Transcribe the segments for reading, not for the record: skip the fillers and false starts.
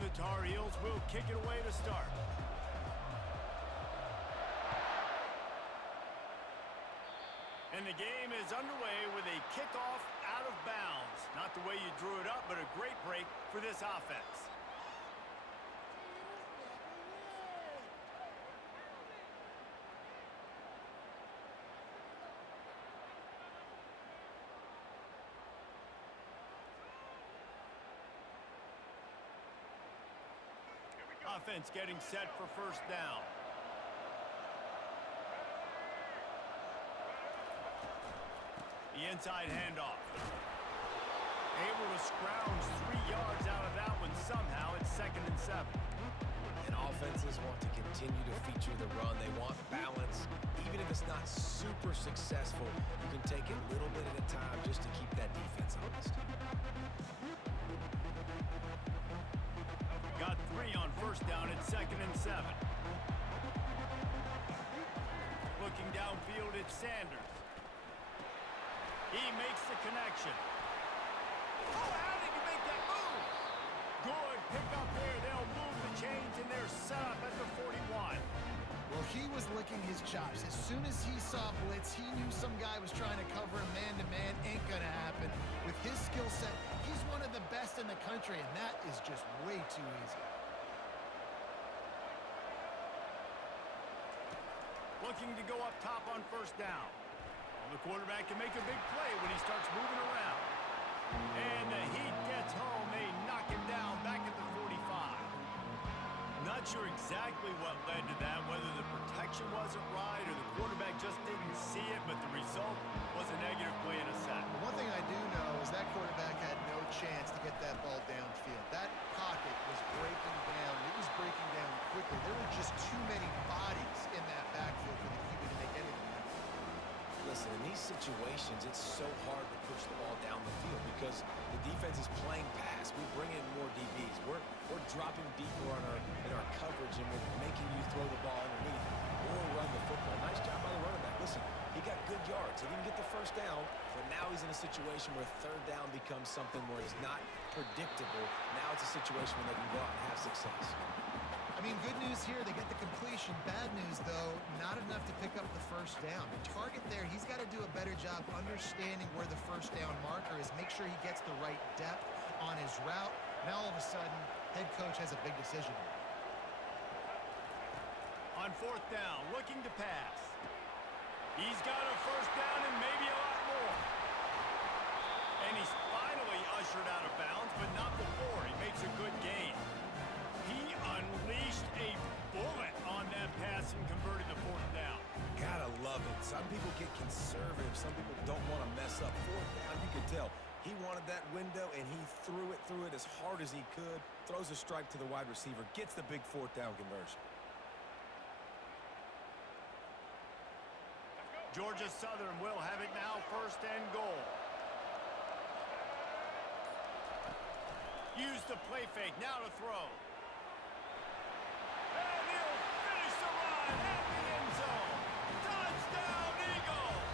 And the Tar Heels will kick it away to start. And the game is underway with a kickoff out of bounds. Not the way you drew it up, but a great break for this offense. Offense getting set for first down. The inside handoff. Able to scrounge 3 yards out of that one somehow. It's 2nd and 7. And offenses want to continue to feature the run. They want balance. Even if it's not super successful, you can take it little bit at a time just to keep that defense honest. Got 3 on first down at 2nd and 7. Looking downfield, it's Sanders. He makes the connection. Oh, how did he make that move? Good pick up there. They'll move the chains, and they're set up at the 41. Well, he was licking his chops. As soon as he saw blitz, he knew some guy was trying to cover him man-to-man. Ain't gonna happen. With his skill set, he's one of the best in the country, and that is just way too easy. Looking to go up top on first down. Well, the quarterback can make a big play when he starts moving around. And the Heat gets home. They knock him down back at the 45. Not sure exactly what led to that, whether the protection wasn't right or the quarterback just didn't see it, but the result was a negative play in a sack. One thing I do know is that quarterback had no chance to get that ball downfield. That pocket was breaking down. It was breaking down quickly. There were just too many bodies in that backfield for the QB to make anything happen. Listen, in these situations, it's so hard to push the ball down the field because the defense is playing pass. We bring in more DBs. We're dropping deeper in our coverage, and we're making you throw the ball underneath or run the football. Nice job by the running back. Listen, he got good yards. He didn't get the first down, but now he's in a situation where third down becomes something where it's not predictable. Now it's a situation where they can go out and have success. I mean, good news here, they get the completion. Bad news, though, not enough to pick up the first down. The target there, he's got to do a better job understanding where the first down marker is, make sure he gets the right depth on his route. Now, all of a sudden, head coach has a big decision. On fourth down, looking to pass. He's got a first down and maybe a lot more. And he's finally ushered out of bounds, but not before. He makes a good gain. He unleashed a bullet on that pass and converted the fourth down. Gotta love it. Some people get conservative. Some people don't want to mess up fourth down. You can tell he wanted that window, and he threw it as hard as he could. Throws a strike to the wide receiver. Gets the big fourth down conversion. Georgia Southern will have it now, 1st and goal. Use the play fake, now to throw. And he'll finish the run at the end zone. Touchdown, Eagles!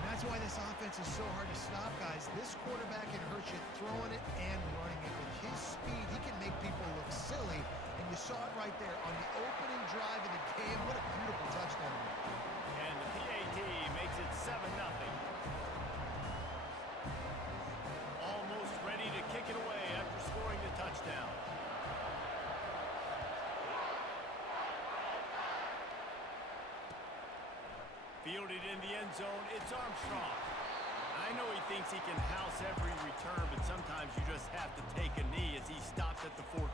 And that's why this offense is so hard to stop, guys. This quarterback can hurt you throwing it and running it. With his speed, he can make people look silly. And you saw it right there on the opening drive of the game. What a beautiful touchdown. And the PAT makes it 7-0. Almost ready to kick it away after scoring the touchdown. Fielded in the end zone, it's Armstrong. I know he thinks he can house every return, but sometimes you just have to take a knee as he stops at the 14.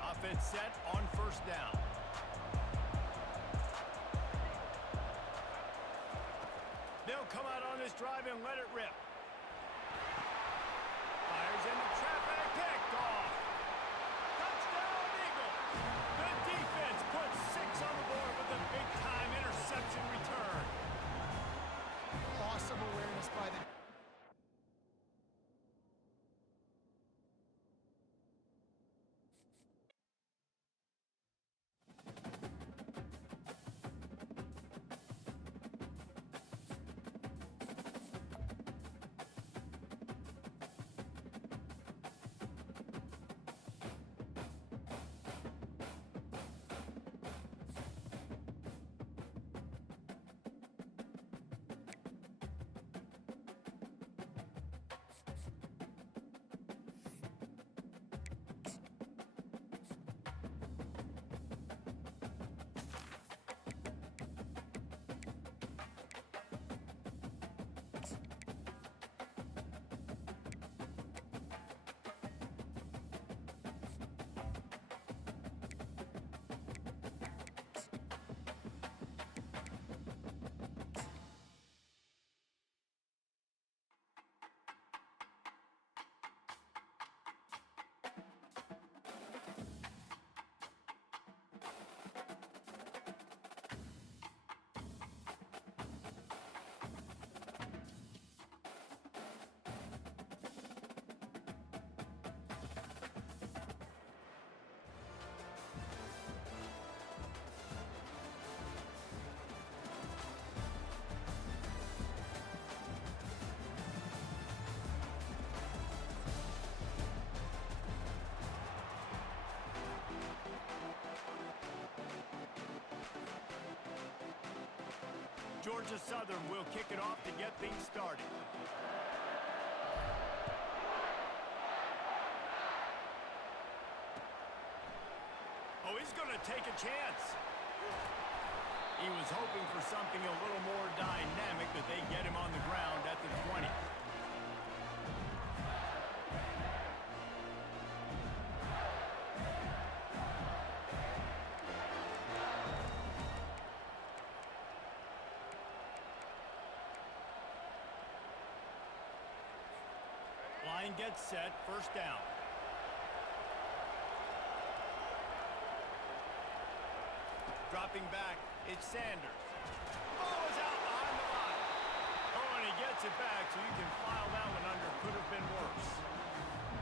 Offense set on first down. They'll come out on this drive and let it rip. Fires into traffic, picked off. Touchdown, Eagles. The defense puts 6 on the board with a big-time interception return. Awesome awareness by the... Georgia Southern will kick it off to get things started. Oh, he's going to take a chance. He was hoping for something a little more dynamic, but they get him on the ground at the 20. Line gets set, first down. Dropping back, it's Sanders. Ball is out behind the line. Oh, and he gets it back, so you can file that one under. Could have been worse.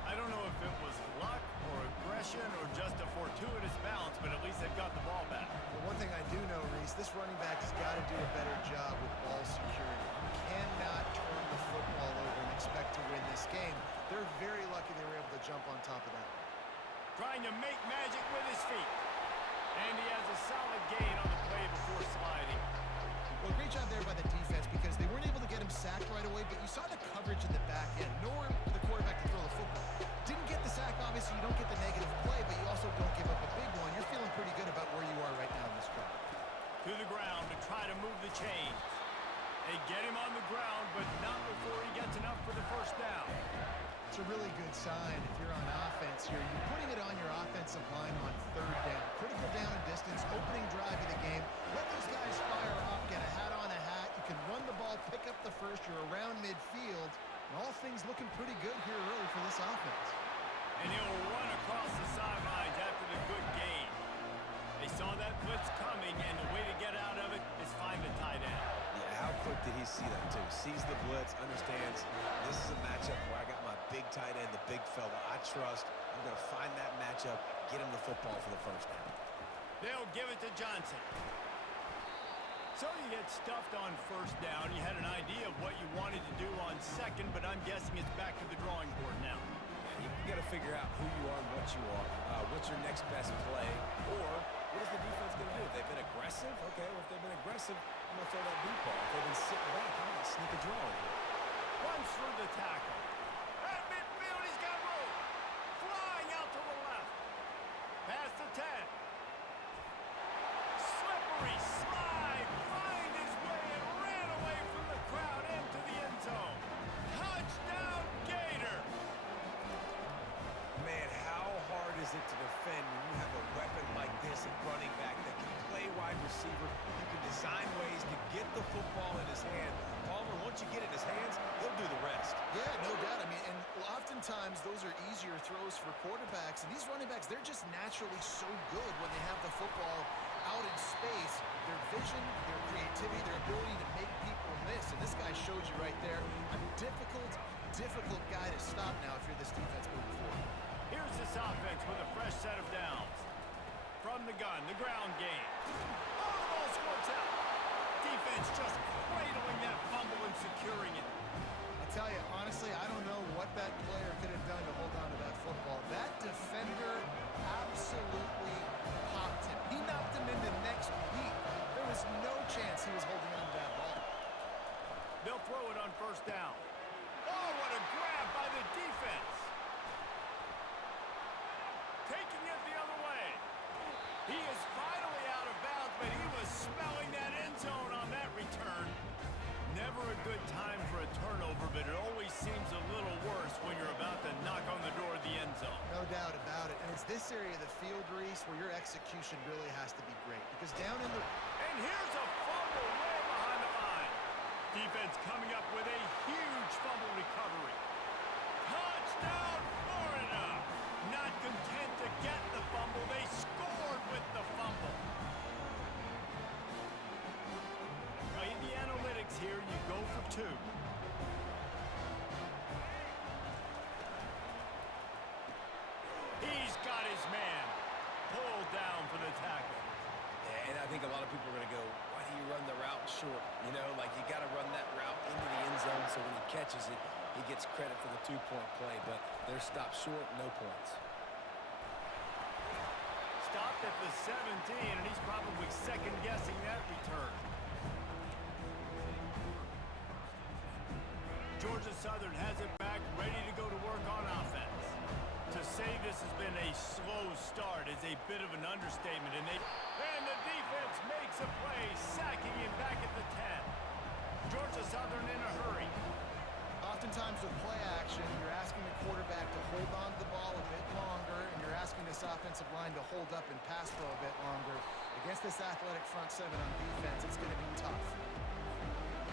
I don't know if it was luck or aggression or just a fortuitous bounce, but at least they've got the ball back. Well, one thing I do know, Reese, this running back has got to do a better job with ball security. You cannot turn the football over and expect to win this game. They're very lucky they were able to jump on top of that. Trying to make magic with his feet. And he has a solid gain on the play before sliding. Well, great job there by the defense because they weren't able to get him sacked right away, but you saw the coverage in the back end. Nowhere for the quarterback to throw the football. Didn't get the sack, obviously. You don't get the negative play, but you also don't give up a big one. You're feeling pretty good about where you are right now in this drive. To the ground to try to move the chains. They get him on the ground, but not before he gets enough for the first down. It's a really good sign if you're on offense here. You're putting it on your offensive line on third down. Critical down and distance, opening drive of the game. Let those guys fire off, get a hat on a hat. You can run the ball, pick up the first. You're around midfield. And all things looking pretty good here early for this offense. And he'll run across the sidelines after the good gain. They saw that blitz coming, and the way to get out of it is find the tight end. Yeah, how quick did he see that, too? Sees the blitz, understands this is a matchup where I got my big tight end, the big fella I trust. I'm going to find that matchup, get him the football for the first down. They'll give it to Johnson. So you get stuffed on first down. You had an idea of what you wanted to do on second, but I'm guessing it's back to the drawing board now. You got to figure out who you are and what you are. What's your next best play? Or what is the defense going to do? If they've been aggressive, okay, well, if they've been aggressive, I'm going to throw that deep ball. If they've been sitting back, I'm going to sneak a draw in here. Runs through the tackle. At midfield, he's got room. Flying out to the left. Past the 10. Slippery slide. Find his way and ran away from the crowd into the end zone. Touchdown, Gator. Man, how hard is it to defend when you have a weapon like this at running back that can play wide receiver? You can design ways to get the football in his hand. Palmer, once you get it in his hands, he'll do the rest. Yeah, no doubt. I mean, and oftentimes those are easier throws for quarterbacks. And these running backs, they're just naturally so good when they have the football out in space. Their vision, their creativity, their ability to make people miss. And this guy showed you right there. A difficult guy to stop now if you're this defense moving forward. Here's this offense with a fresh set of downs. From the gun, the ground game. Oh, the ball squirts out. Defense just cradling that fumble and securing it. I tell you, honestly, I don't know what that player could have done to hold on to that football. That defender absolutely popped him. He knocked him into next week. There was no chance he was holding on to that ball. They'll throw it on first down. Oh, what a grab by the defense. Taking it the other way. He is finally out of bounds, but he was smelling that end zone on that return. Never a good time for a turnover, but it always seems a little worse when you're about to knock on the door of the end zone. No doubt about it. And it's this area of the field, Reese, where your execution really has to be great. Because down in the... And here's a fumble way behind the line. Defense coming up with a huge fumble recovery. Touchdown, Florida! Not content to get the fumble, they scored with the fumble. Now, in the analytics here, you go for two. He's got his man. Pulled down for the tackle. Yeah, and I think a lot of people are going to go, why do you run the route short? You know, like you got to run that route into the end zone so when he catches it, he gets credit for the two-point play. But they're stopped short, no points. Stopped at the 17, and he's probably second-guessing that return. Georgia Southern has it back, ready to go to work on offense. To say this has been a slow start is a bit of an understatement, and the defense makes a play, sacking him back at the 10. Georgia Southern in a hurry. Oftentimes with play action, you're asking the quarterback to hold on to the ball a bit longer, and you're asking this offensive line to hold up and pass for a bit longer. Against this athletic front seven on defense, it's going to be tough.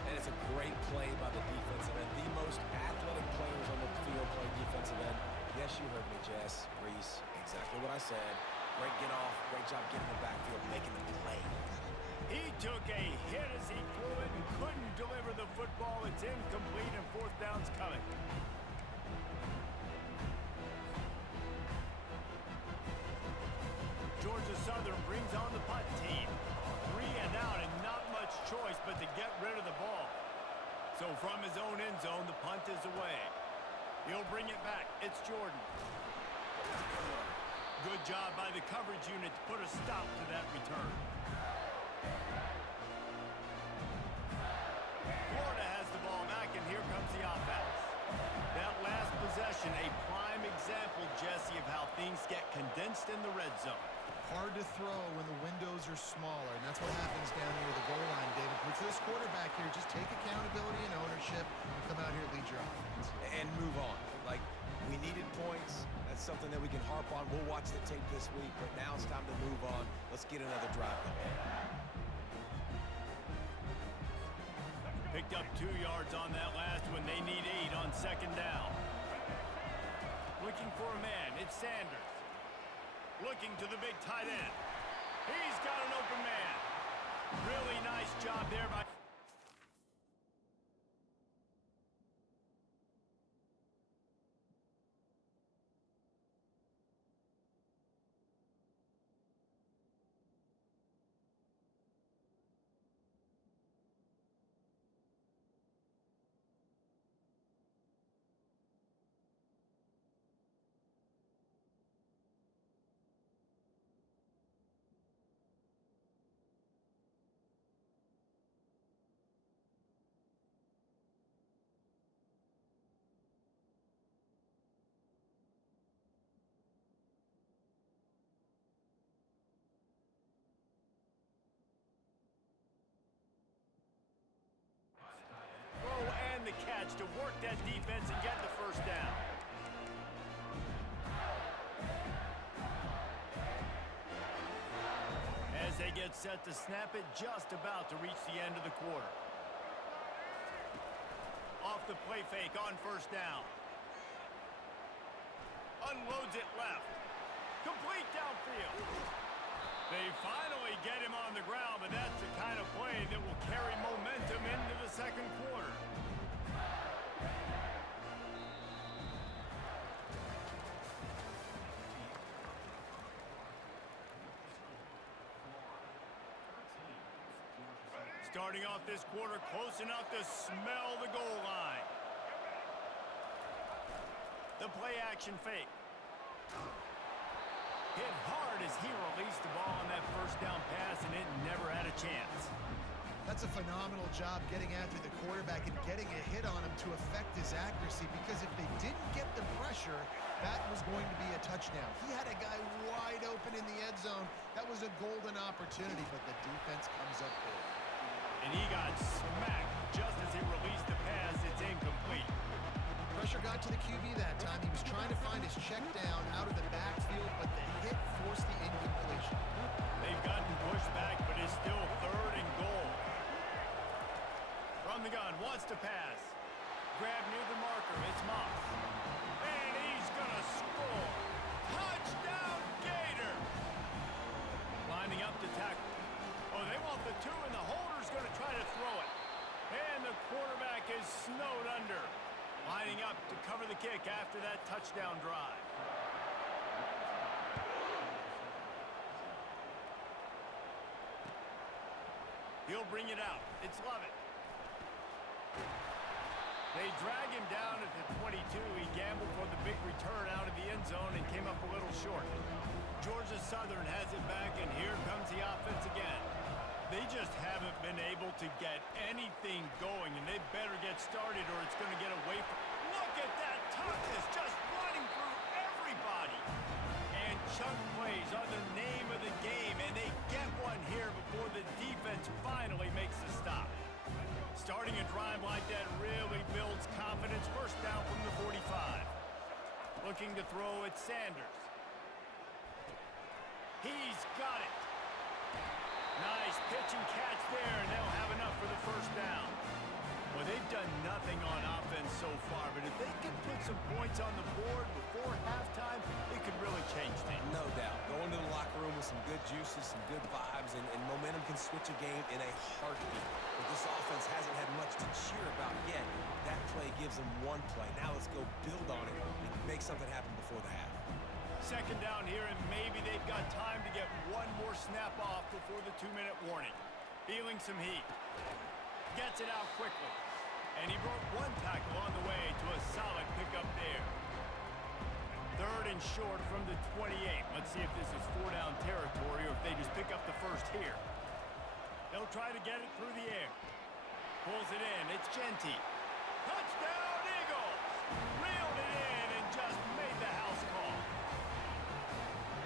And it's a great play by the defensive end. The most athletic players on the field play defensive end. Yes, you heard me, Jess, Reese. Exactly what I said. Great get off. Great job getting the backfield, making the play. He took a hit as he threw it and couldn't deliver the football. It's incomplete and fourth down's coming. Georgia Southern brings on the punt team. 3 and out and not much choice but to get rid of the ball. So from his own end zone, the punt is away. He'll bring it back. It's Jordan. Good job by the coverage unit to put a stop to that return. Florida has the ball back, and here comes the offense. That last possession, a prime example, Jesse, of how things get condensed in the red zone. Hard to throw when the windows are smaller, and that's what happens down near the goal line, David. But for this quarterback here, just take accountability and ownership and come out here and lead your offense. And move on. Like, we needed points. That's something that we can harp on. We'll watch the tape this week, but now it's time to move on. Let's get another drive going. Picked up 2 yards on that last one. They need 8 on second down. Looking for a man. It's Sanders. Looking to the big tight end. He's got an open man. Really nice job there by... And the catch to work that defense and get the first down. As they get set to snap it, just about to reach the end of the quarter. Off the play fake on first down. Unloads it left. Complete downfield. They finally get him on the ground, but that's the kind of play that will carry momentum into the second quarter. Starting off this quarter close enough to smell the goal line. The play action fake. Hit hard as he released the ball on that first down pass, and it never had a chance. That's a phenomenal job getting after the quarterback and getting a hit on him to affect his accuracy, because if they didn't get the pressure, that was going to be a touchdown. He had a guy wide open in the end zone. That was a golden opportunity, but the defense comes up big. And he got smacked just as he released the pass. It's incomplete. Pressure got to the QB that time. He was trying to find his check down out of the backfield, but the hit forced the incompletion. They've gotten pushed back, but it's still 3rd and goal. From the gun, wants to pass. Grab near the marker. It's Moss. And he's going to score. Touchdown, Gator! Lining up to tackle. Oh, they want the 2, and the holder's going to try to throw it. And the quarterback is snowed under. Lining up to cover the kick after that touchdown drive. He'll bring it out. It's Lovett. They drag him down at the 22. He gambled for the big return out of the end zone and came up a little short. Georgia Southern has it back, and here comes the offense again. They just haven't been able to get anything going, and they better get started or it's going to get away from... Look at that toughness, just running through everybody. And chunk plays are the name of the game, and they get one here before the defense finally makes the stop. Starting a drive like that really builds confidence. First down from the 45. Looking to throw at Sanders. He's got it. Nice pitch and catch there, and they'll have enough for the first down. Well, they've done nothing on offense so far, but if they can put some points on the board before halftime, it could really change things. No doubt. Going to the locker room with some good juices, some good vibes, and momentum can switch a game in a heartbeat. But this offense hasn't had much to cheer about yet. That play gives them one play. Now let's go build on it and make something happen before the half. Second down here, and maybe they've got time to get one more snap off before the 2-minute warning. Feeling some heat. Gets it out quickly. And he broke one tackle on the way to a solid pickup there. Third and short from the 28. Let's see if this is 4-down territory or if they just pick up the first here. They'll try to get it through the air. Pulls it in. It's Genty. Touchdown, Eagles! Reeled it in and just made the house call.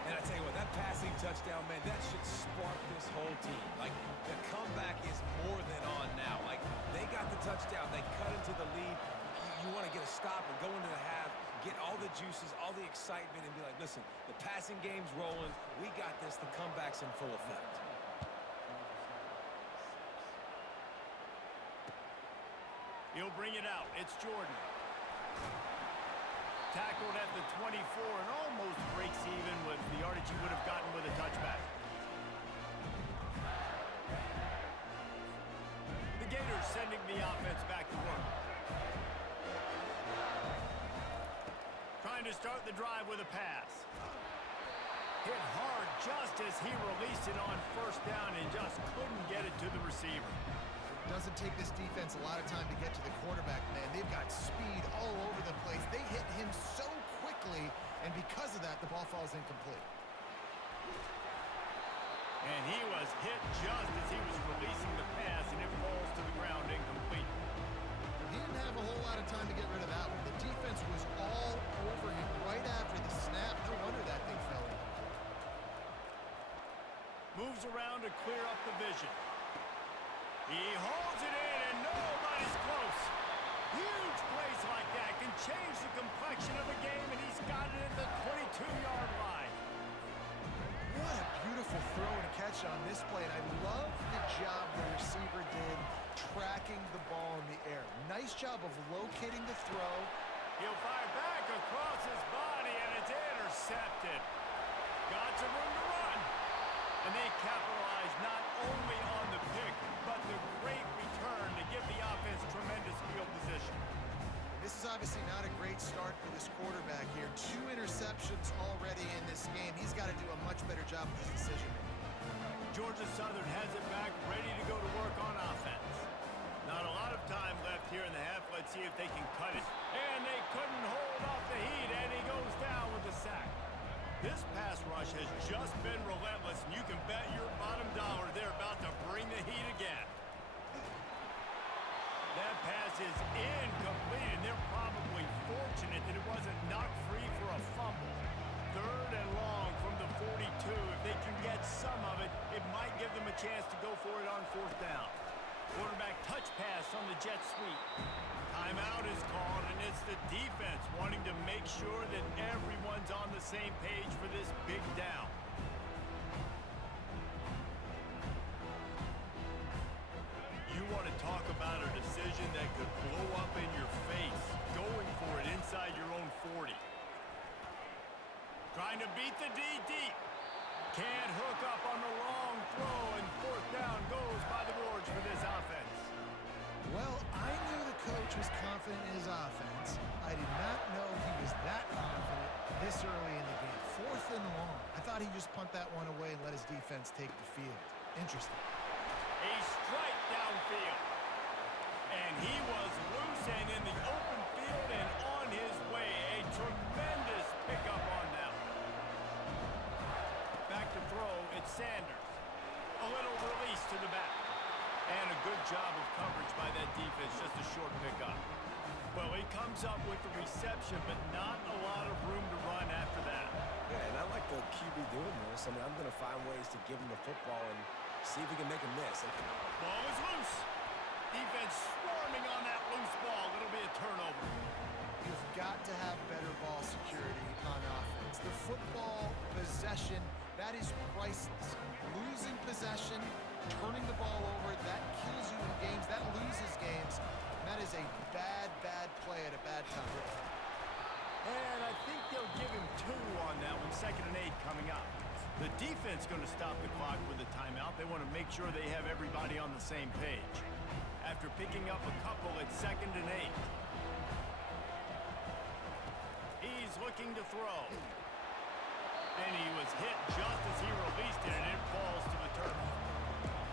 And I tell you what, that passing touchdown, man, that should spark this whole team. Like, the comeback is more than on now. Like, they got the touchdown. They cut into the lead. You want to get a stop and go into the half, get all the juices, all the excitement, and be like, listen, the passing game's rolling. We got this. The comeback's in full effect. He'll bring it out. It's Jordan. Tackled at the 24 and almost breaks even with the yardage he would have gotten with a touchback. The Gators sending the offense back to work. Trying to start the drive with a pass. Hit hard just as he released it on first down and just couldn't get it to the receiver. Doesn't take this defense a lot of time to get to the quarterback, man. They've got speed all over the place. They hit him so quickly, and because of that, the ball falls incomplete. And he was hit just as he was releasing the pass, and it falls to the ground incomplete. He didn't have a whole lot of time to get rid of that one. The defense was all over him right after the snap. No wonder that thing fell incomplete. Moves around to clear up the vision. He holds it in, and nobody's close. Huge plays like that can change the complexion of a game, and he's got it at the 22-yard line. What a beautiful throw and catch on this play, and I love the job the receiver did tracking the ball in the air. Nice job of locating the throw. He'll fire back across his body, and it's intercepted. Got some room to run. And they capitalize not only on the pick, but the great return to give the offense tremendous field position. This is obviously not a great start for this quarterback here. 2 interceptions already in this game. He's got to do a much better job with his decision-making. Georgia Southern has it back, ready to go to work on offense. Not a lot of time left here in the half. Let's see if they can cut it. And they couldn't hold off the heat, and he goes down with a sack. This pass rush has just been relentless, and you can bet your bottom dollar they're about to bring the heat again. That pass is incomplete, and they're probably fortunate that it wasn't knocked free for a fumble. Third and long from the 42. If they can get some of it, it might give them a chance to go for it on fourth down. Quarterback touch pass on the jet sweep. Timeout is called, and it's the defense wanting to make sure that everyone's on the same page for this big down. You want to talk about a decision that could blow up in your face, going for it inside your own 40. Trying to beat the D deep. Can't hook up on the long throw, and fourth down goes by the boards for this offense. Well, I knew the coach was confident in his offense. I did not know he was that confident this early in the game. Fourth and long. I thought he'd just punt that one away and let his defense take the field. Interesting. A strike downfield. And he was loose and in the open field and on his way. A tremendous pickup on them. Back to throw, it's Sanders. A little release to the back. And a good job of coverage by that defense, just a short pickup. Well, he comes up with the reception, but not a lot of room to run after that. Yeah, and I like the QB doing this. I mean, I'm going to find ways to give him the football and see if he can make a miss. Ball is loose. Defense swarming on that loose ball. It'll be a turnover. You've got to have better ball security on offense. The football possession, that is priceless. Losing possession, turning the ball over, that kills you in games, that loses games. That is a bad, bad play at a bad time. And I think they'll give him 2 on that one, 2nd and 8 coming up. The defense going to stop the clock with a timeout. They want to make sure they have everybody on the same page. After picking up a couple at 2nd and 8. He's looking to throw. And he was hit just as he released it, and it falls to the turf.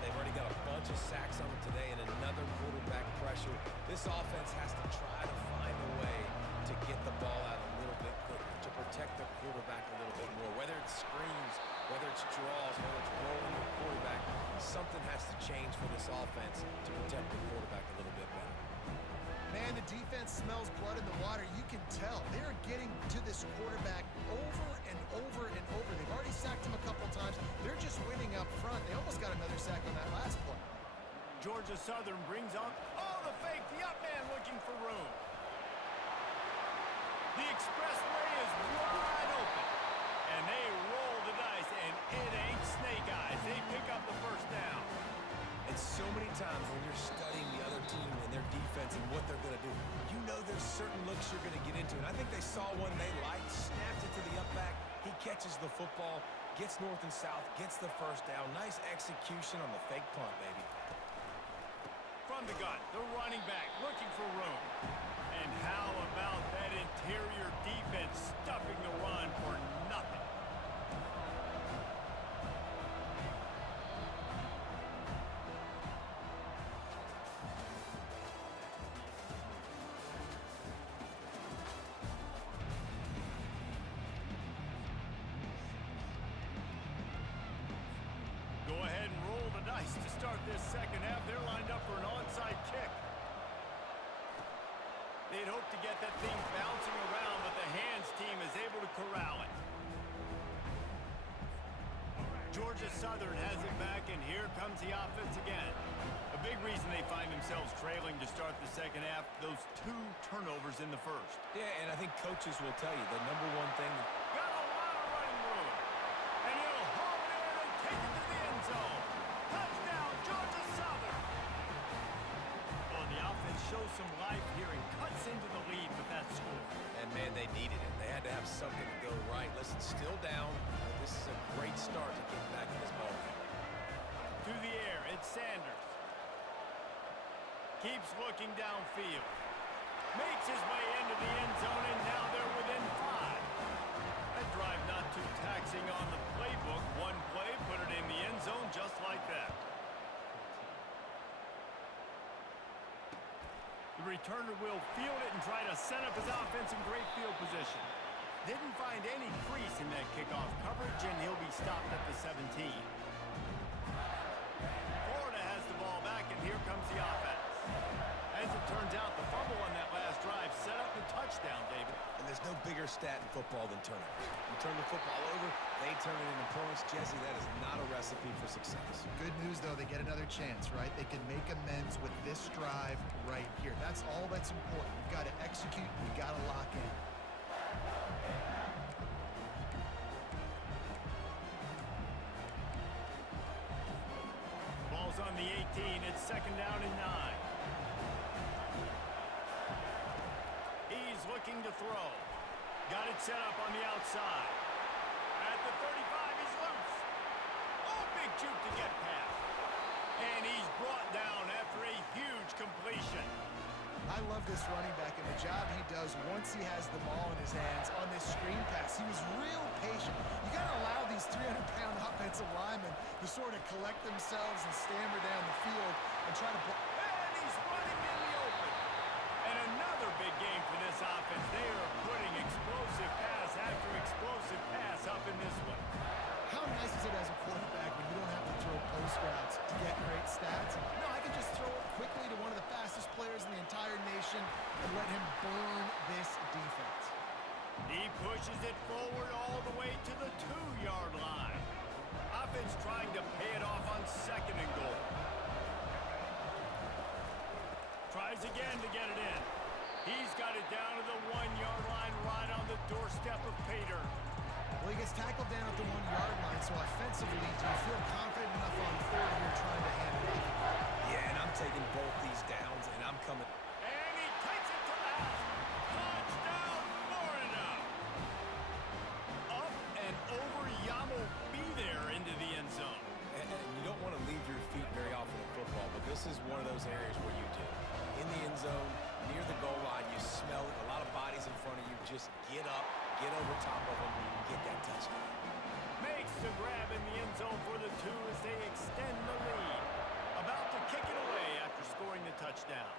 They've already got a bunch of sacks on them today and another quarterback pressure. This offense has to try to find a way to get the ball out a little bit quicker, to protect the quarterback a little bit more. Whether it's screens, whether it's draws, whether it's rolling the quarterback, something has to change for this offense to protect the quarterback a little bit better. Man, the defense smells blood in the water. You can tell. They're getting to this quarterback over and over and over. They've already sacked him a couple times. They're just winning up front. They almost got another sack on that last play. Georgia Southern brings on, the fake, the up man looking for room. The expressway is wide open, and they roll the dice, and it ain't snake eyes. They pick up the first down. And so many times when you're studying the other team and their defense and what they're going to do, you know there's certain looks you're going to get into. And I think they saw one they liked, snapped it to the up back. He catches the football, gets north and south, gets the first down. Nice execution on the fake punt, baby. From the gun, the running back looking for room. And how about that interior defense stuffing the run for nothing? Go ahead and roll the dice to start this second half. They're lined up for an onside kick. They'd hope to get that thing bouncing around, but the hands team is able to corral it. Georgia Southern has it back, and here comes the offense again. A big reason they find themselves trailing to start the second half, those 2 turnovers in the first. Yeah, and I think coaches will tell you the number one thing. Got a lot of running room. And he'll haul it in and take it to the end zone. Touchdown, Georgia Southern. Well, the offense shows some life here and cuts into the lead with that score. And, man, they needed it. They had to have something to go right. Listen, still down. This is a great start to get back in this ballgame. To the air, it's Sanders. Keeps looking downfield. Makes his way into the end zone, and now they're within 5. That drive not too taxing on the playbook. One play, put it in the end zone just like that. The returner will field it and try to set up his offense in great field position. Didn't find any crease in that kickoff coverage, and he'll be stopped at the 17. Florida has the ball back, and here comes the offense. As it turns out, the fumble on that last drive set up the touchdown, David. And there's no bigger stat in football than turnovers. You turn the football over, they turn it into points. Jesse, that is not a recipe for success. Good news, though, they get another chance, right? They can make amends with this drive right here. That's all that's important. You've got to execute. You've got to lock in. Ball's on the 18. It's 2nd down and 9. He's looking to throw. Got it set up on the outside. At the 35, he's loose. Oh, big juke to get past. And he's brought down after a huge completion. I love this running back and the job he does once he has the ball in his hands on this screen pass. He was real patient. You got to allow these 300-pound offensive linemen to sort of collect themselves and stammer down the field and try to play. And he's running in the open. And another big game for this offense. They are putting explosive pass after explosive pass up in this one. How nice is it as a quarterback when you don't have to throw post great stats. No, I can just throw it quickly to one of the fastest players in the entire nation and let him burn this defense. He pushes it forward all the way to the 2-yard line. Offense trying to pay it off on 2nd and goal. Tries again to get it in. He's got it down to the 1-yard line right on the doorstep of Pater. Well, he gets tackled down at the 1-yard line, so offensively, do you feel confident enough on 4th here trying to hand it off? Yeah, and I'm taking both these downs, and I'm coming. And he takes it to last. Touchdown, Florida. Up and over Yamo be there into the end zone. And you don't want to leave your feet very often in football, but this is one of those areas where you do. In the end zone, near the goal line, you smell it. A lot of bodies in front of you. Just get up, get over top of them, and get that touchdown. Makes the grab in the end zone for the 2 as they extend the lead. About to kick it away after scoring the touchdown.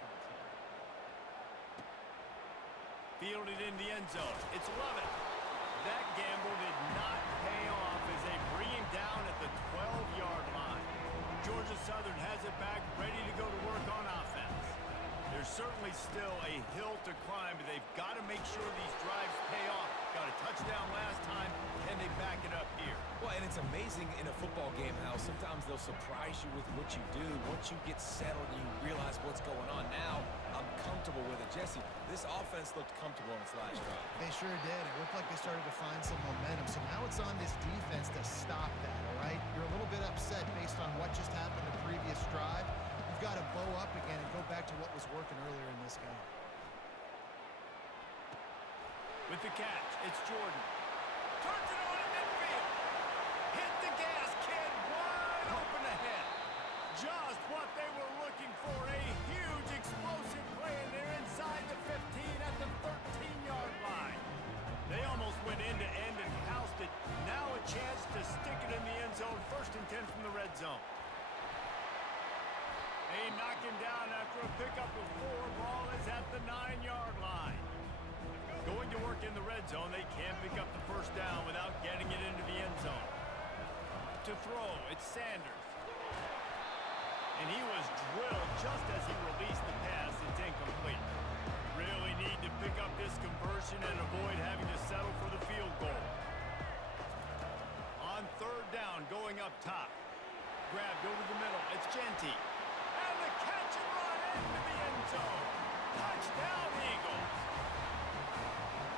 Fielded in the end zone. It's Lovett. That gamble did not pay off as they bring him down at the 12-yard line. Georgia Southern has it back, ready to go to work on offense. There's certainly still a hill to climb, but they've got to make sure these drives pay off. Got a touchdown last time. Can they back it up here? Well, and it's amazing in a football game how sometimes they'll surprise you with what you do. Once you get settled and you realize what's going on now, I'm comfortable with it. Jesse, this offense looked comfortable in its last drive. They sure did. It looked like they started to find some momentum. So now it's on this defense to stop that, all right? You're a little bit upset based on what just happened the previous drive. You've got to bow up again and go back to what was working earlier in this game. With the catch, it's Jordan. Turns it on in midfield. Hit the gas, kid. Wide open ahead. Just what they were looking for. A huge explosive play, and they're inside the 15 at the 13-yard line. They almost went end-to-end and housed it. Now a chance to stick it in the end zone. 1st and 10 from the red zone. They knock him down after a pickup of 4. Ball is at the 9-yard line. Going to work in the red zone, they can't pick up the 1st down without getting it into the end zone. To throw, it's Sanders. And he was drilled just as he released the pass. It's incomplete. Really need to pick up this conversion and avoid having to settle for the field goal. On 3rd down, going up top. Grabbed over the middle, it's Genty. And the catch and run into the end zone. Touchdown, Eagles.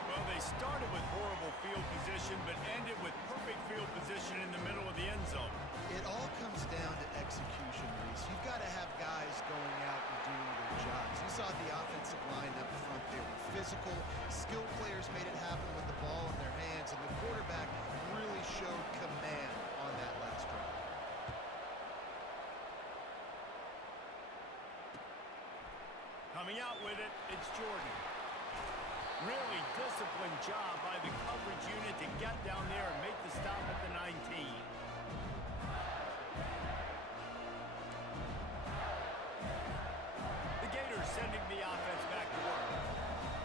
Well, they started with horrible field position, but ended with perfect field position in the middle of the end zone. It all comes down to execution, Reese. You've got to have guys going out and doing their jobs. You saw the offensive line up front there. Physical, skilled players made it happen with the ball in their hands, and the quarterback really showed command on that last drive. Coming out with it, it's Jordan. Really disciplined job by the coverage unit to get down there and make the stop at the 19. The Gators sending the offense back to work.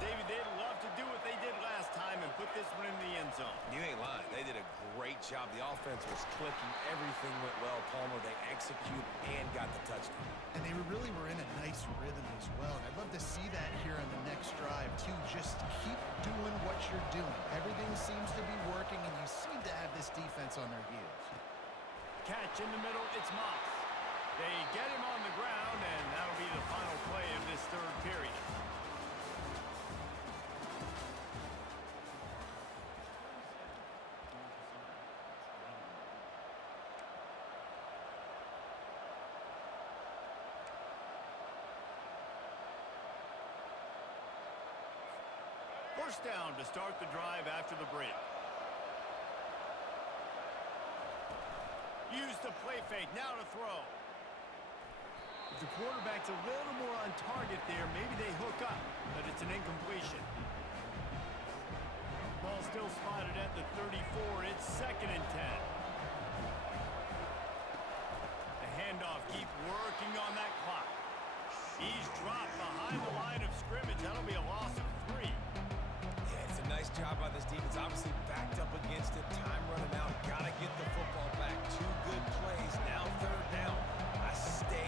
David, they'd love to do what they did last time and put this one in the end zone. You ain't lying. They did a great job. The offense was clicking. Everything went well. Palmer, they executed and got the touchdown. And they really were in a nice rhythm as well. And I'd love to see that here on the next drive, too. Just keep doing what you're doing. Everything seems to be working, and you seem to have this defense on their heels. Catch in the middle, it's Moss. They get him on the ground, and that'll be the final play of this 3rd period. First down to start the drive after the break. Use the play fake, now to throw. If the quarterback's a little more on target there, maybe they hook up, but it's an incompletion. Ball still spotted at the 34. It's 2nd and 10. The handoff, keep working on that clock. He's dropped behind the line of scrimmage. That'll be a loss of 3. Nice job by this defense. Obviously backed up against it. Time running out. Got to get the football back. 2 good plays. Now 3rd down. I stay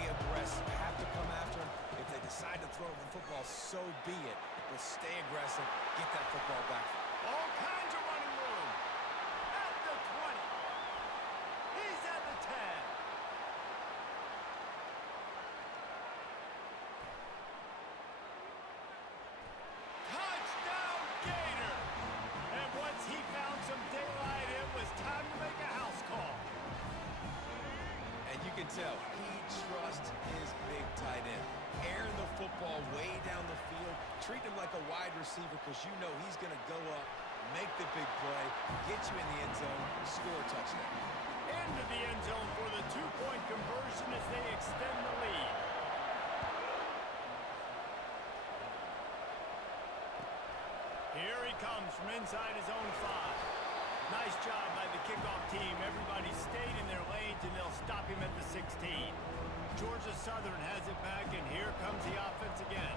can tell he trusts his big tight end. Airing the football way down the field, treat him like a wide receiver because you know he's going to go up, make the big play, get you in the end zone, score a touchdown. Into the end zone for the two-point conversion as they extend the lead. Here he comes from inside his own 5. Nice job by the kickoff team. Everybody stayed in their lanes, and they'll stop him at the 16. Georgia Southern has it back, and here comes the offense again.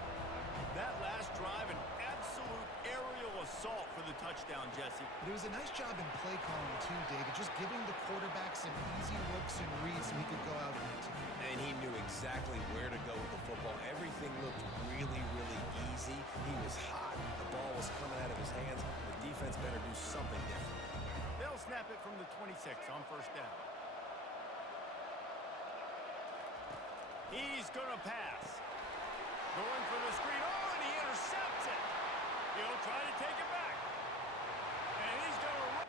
That last drive, an absolute aerial assault for the touchdown, Jesse. But it was a nice job in play calling, too, David. Just giving the quarterback some easy looks and reads so he could go out and hit it. And he knew exactly where to go with the football. Everything looked really, really easy. He was hot. The ball was coming out of his hands. The defense better do something different. They'll snap it from the 26 on first down. He's going to pass. Going for the screen. Oh, and he intercepts it. He'll try to take it back. And he's going to run.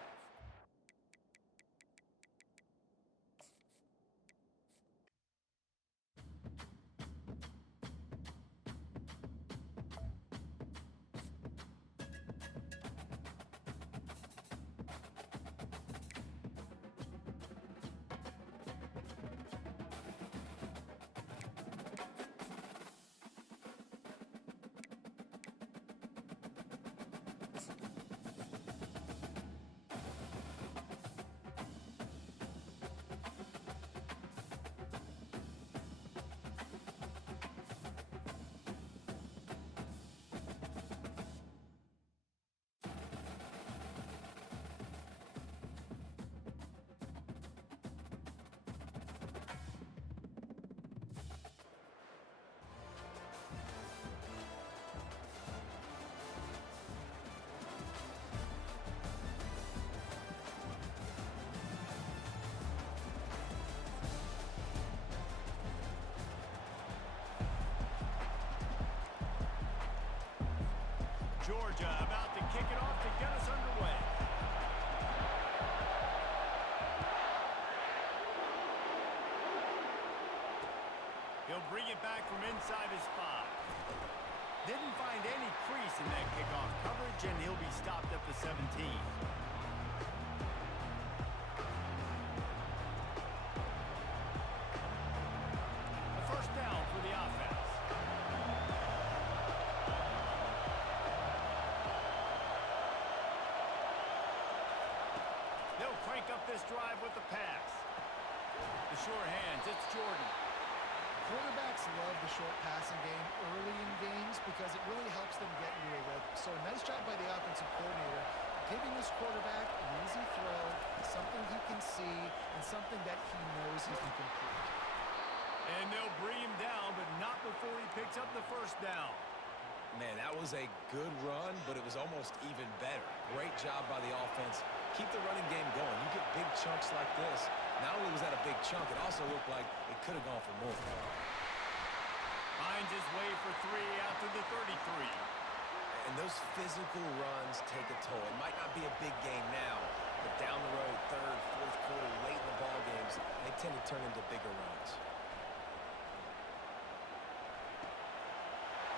Georgia about to kick it off to get us underway. He'll bring it back from inside his 5. Didn't find any crease in that kickoff coverage, and he'll be stopped at the 17. A first down for the offense. They'll crank up this drive with the pass. The sure hands, it's Jordan. Quarterbacks love the short passing game early in games because it really helps them get into a rhythm. So a nice job by the offensive coordinator, giving his quarterback an easy throw, something he can see, and something that he knows he can complete. And they'll bring him down, but not before he picks up the first down. Man, that was a good run, but it was almost even better. Great job by the offense. Keep the running game going. You get big chunks like this. Not only was that a big chunk, it also looked like it could have gone for more. Finds his way for 3 out to the 33. And those physical runs take a toll. It might not be a big game now, but down the road, third, fourth quarter, late in the ball games, they tend to turn into bigger runs.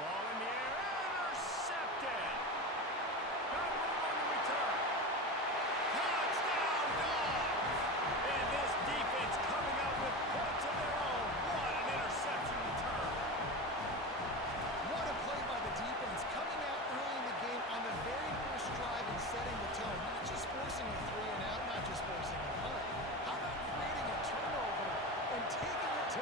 Ball in the air, intercepted. Got room on the return. Touchdown, Dogs! And this defense coming out with points of their own. What an interception return. What a play by the defense, coming out early in the game on the very first drive and setting the tone. Not just forcing a 3 and out, not just forcing a punt. How about creating a turnover and taking it to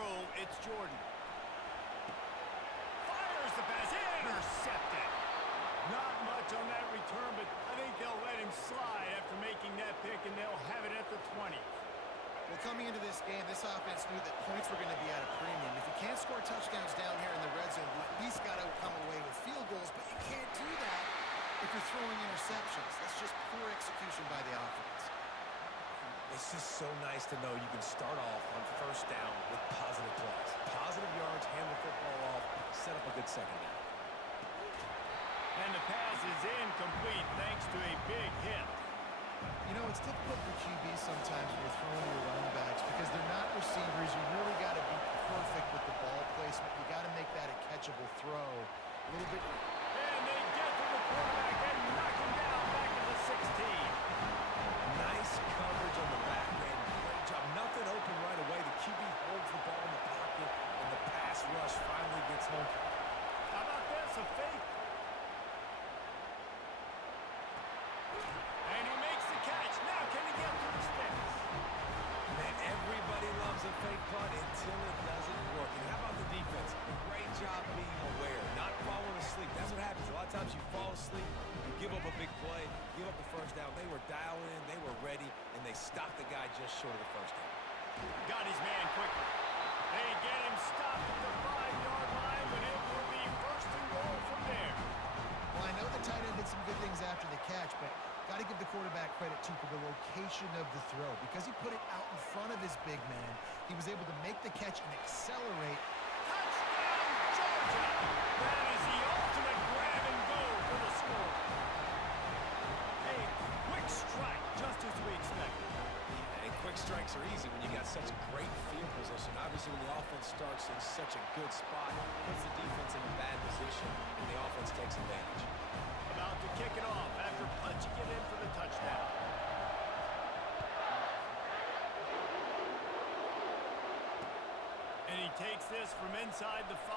throw. It's Jordan. Fires the pass. Intercepted. Not much on that return, but I think they'll let him slide after making that pick, and they'll have it at the 20. Well, coming into this game, this offense knew that points were going to be at a premium. If you can't score touchdowns down here in the red zone, you at least got to come away with field goals, but you can't do that if you're throwing interceptions. That's just poor execution by the offense. It's just so nice to know you can start off on first down with positive plays. Positive yards, hand the football off, set up a good second down. And the pass is incomplete thanks to a big hit. You know, it's difficult for QBs sometimes when you're throwing to your running backs because they're not receivers. You really got to be perfect with the ball placement. You got to make that a catchable throw. A little bit. And they get to the quarterback and knock him down back to the 16. Nice coverage on the back end. Great job. Nothing open right away. The QB holds the ball in the pocket, and the pass rush finally gets home. How about this? A fake. And he makes the catch. Now can he get to the sticks? Man, everybody loves a fake punt until it doesn't work. And how about the defense? Great job being aware, not falling asleep. That's what happens. A lot of times you fall asleep, you give up a big play, give up the first down. They were dialed in, they were ready, and they stopped the guy just short of the first down. Got his man quickly. They get him stopped at the 5-yard line, but it will be first and goal from there. Well, I know the tight end did some good things after the catch, but got to give the quarterback credit, too, for the location of the throw. Because he put it out in front of his big man, he was able to make the catch and accelerate. Touchdown, Georgia! That is the ultimate grab and go for the score. A quick strike, just as we expected. And quick strikes are easy when you got such a great field position. Obviously, when the offense starts in such a good spot, puts the defense in a bad position, and the offense takes advantage. About to kick it off after punching it in for the touchdown. And he takes this from inside the 5.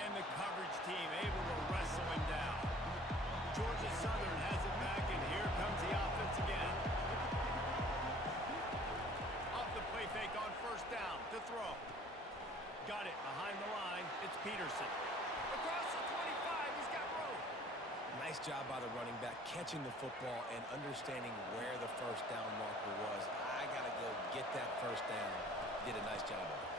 And the coverage team able to wrestle him down. Georgia Southern has it back, and here comes the offense again. Off the play fake on first down to throw. Got it behind the line. It's Peterson. Across the 25, he's got room. Nice job by the running back, catching the football and understanding where the first down marker was. I got to go get that first down. Did a nice job of it.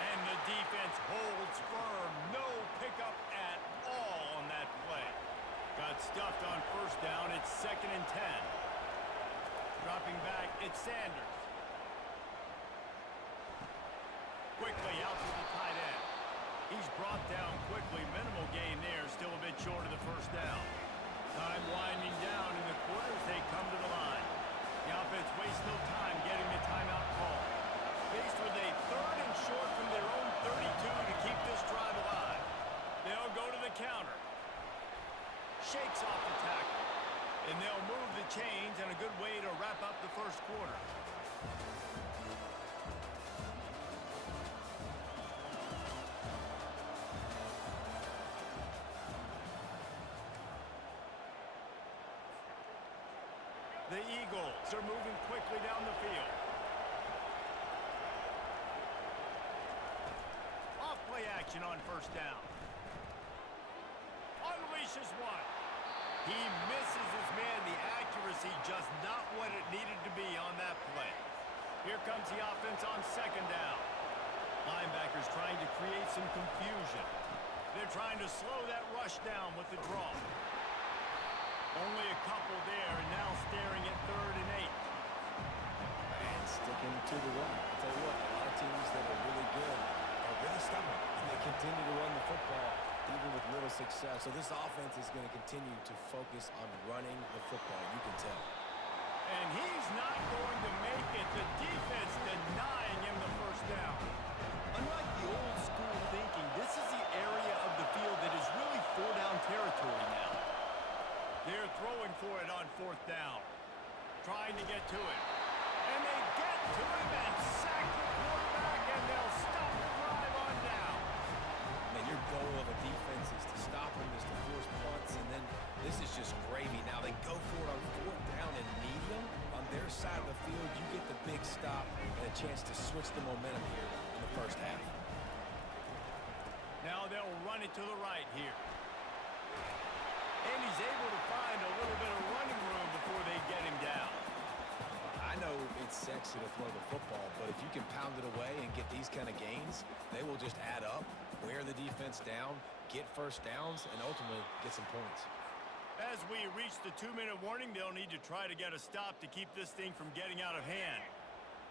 And the defense holds firm. No pickup at all on that play. Got stuffed on first down. It's 2nd and 10. Dropping back, it's Sanders. Quickly out to the tight end. He's brought down quickly. Minimal gain there. Still a bit short of the first down. Time winding down in the quarters. They come to the line. The offense wastes no time getting the timeout call. Faced with a 3rd and short from their own 32 to keep this drive alive. They'll go to the counter. Shakes off the tackle. And they'll move the chains, and a good way to wrap up the first quarter. The Eagles are moving quickly down the field. Off-play action on first down. Unleashes one. He misses his man. The accuracy just not what it needed to be on that play. Here comes the offense on second down. Linebackers trying to create some confusion. They're trying to slow that rush down with the draw. Only a couple there, and now staring at 3rd and 8. And sticking to the run. I'll tell you what, a lot of teams that are really good are really stubborn, and they continue to run the football even with little success. So this offense is going to continue to focus on running the football. You can tell. And he's not going to make it. The defense denying him the first down. Unlike the old school thinking, this is the area of the field that is really 4-down territory now. They're throwing for it on 4th down. Trying to get to it. And they get to him and sack the quarterback, and they'll stop the drive on down. Man, your goal of a defense is to stop them, is to force punts, and then this is just gravy. Now they go for it on 4th down and medium. On their side of the field, you get the big stop and a chance to switch switch the momentum here in the first half. Now they'll run it to the right here. And he's able to find a little bit of running room before they get him down. I know it's sexy to throw the football, but if you can pound it away and get these kind of gains, they will just add up, wear the defense down, get first downs, and ultimately get some points. As we reach the 2-minute warning, they'll need to try to get a stop to keep this thing from getting out of hand.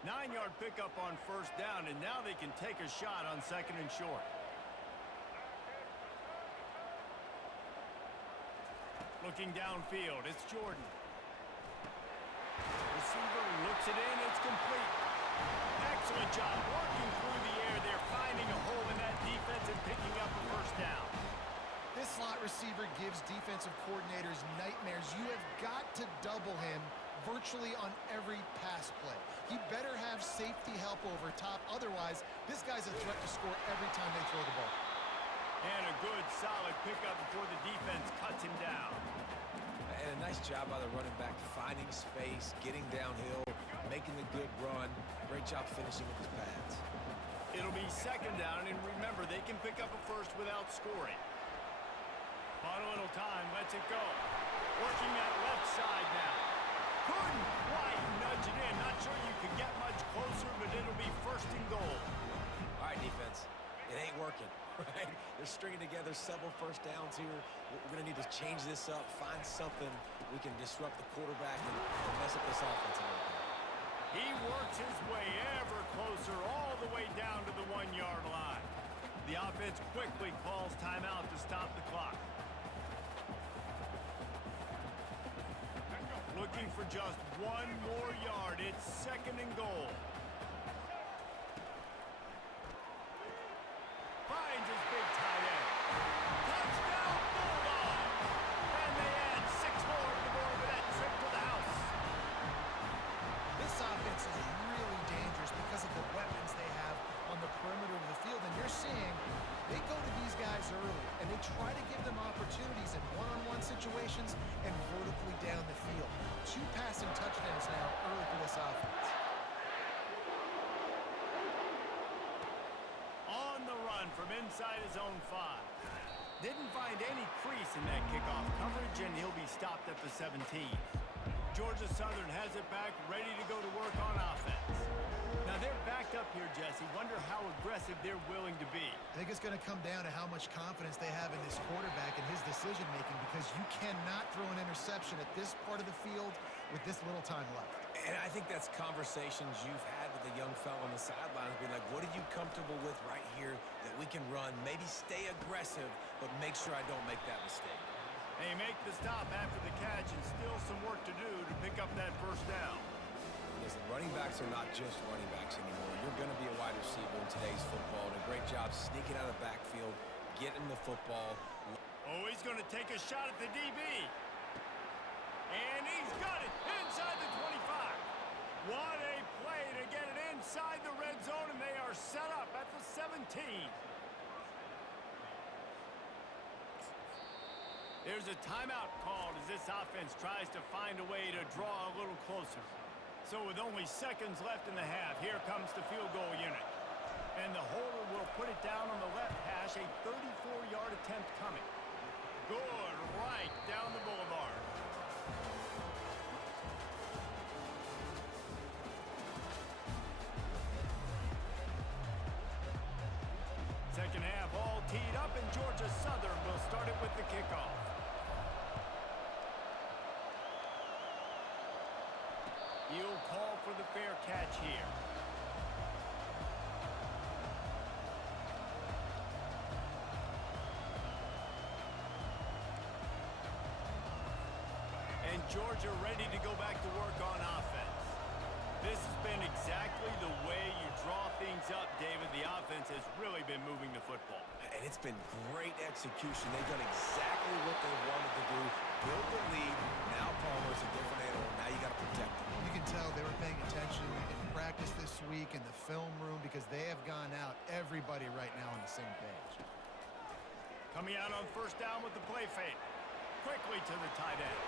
9-yard pickup on first down, and now they can take a shot on 2nd and short. Looking downfield, it's Jordan. Receiver looks it in, it's complete. Excellent job working through the air there, finding a hole in that defense and picking up a first down. This slot receiver gives defensive coordinators nightmares. You have got to double him virtually on every pass play. He better have safety help over top. Otherwise, this guy's a threat to score every time they throw the ball. And a good, solid pickup before the defense cuts him down. And a nice job by the running back, finding space, getting downhill, making the good run. Great job finishing with his pads. It'll be 2nd down, and remember, they can pick up a first without scoring. On a little time, lets it go. Working that left side now. Couldn't quite nudge it in. Not sure you could get much closer, but it'll be 1st and goal. All right, defense. It ain't working, right? They're stringing together several first downs here. We're going to need to change this up, find something we can disrupt the quarterback and mess up this offense a little bit. He works his way ever closer all the way down to the 1-yard line. The offense quickly calls timeout to stop the clock. Looking for just 1 more yard. It's 2nd and goal. Finds his big tight end. Touchdown, Bulldogs! And they add 6 more to the board with that trip to the house. This offense is really dangerous because of the weapons they have on the perimeter of the field. And you're seeing they go to these guys early, and they try to give them opportunities in one-on-one situations and vertically down the field. 2 passing touchdowns now early for this offense. On the run from inside his own 5. Didn't find any crease in that kickoff coverage, and he'll be stopped at the 17. Georgia Southern has it back, ready to go to work on offense. Now they're backed up here, Jesse. Wonder how aggressive they're willing to be. I think it's going to come down to how much confidence they have in this quarterback and his decision-making, because you cannot throw an interception at this part of the field with this little time left. And I think that's conversations you've had with the young fella on the sidelines, being like, what are you comfortable with right here that we can run? Maybe stay aggressive, but make sure I don't make that mistake. They make the stop after the catch, and still some work to do to pick up that first down. Listen, running backs are not just running backs anymore. You're going to be a wide receiver in today's football. And a great job sneaking out of the backfield, getting the football. Oh, he's going to take a shot at the DB. And he's got it inside the 25. What a play to get it inside the red zone, and they are set up at the 17. There's a timeout called as this offense tries to find a way to draw a little closer. So with only seconds left in the half, here comes the field goal unit. And the holder will put it down on the left hash, a 34-yard attempt coming. Good, right down the boulevard. Second half all teed up, and Georgia Southern will start it with the kickoff. He'll call for the fair catch here. And Georgia ready to go back to work on offense. This has been exactly the way you draw things up, David. The offense has really been moving the football. And it's been great execution. They've done exactly what they wanted to do. Build the lead. Now Palmer's a different animal. Now you got to protect him. You can tell they were paying attention in practice this week in the film room, because they have gone out, everybody right now on the same page. Coming out on first down with the play fake. Quickly to the tight end.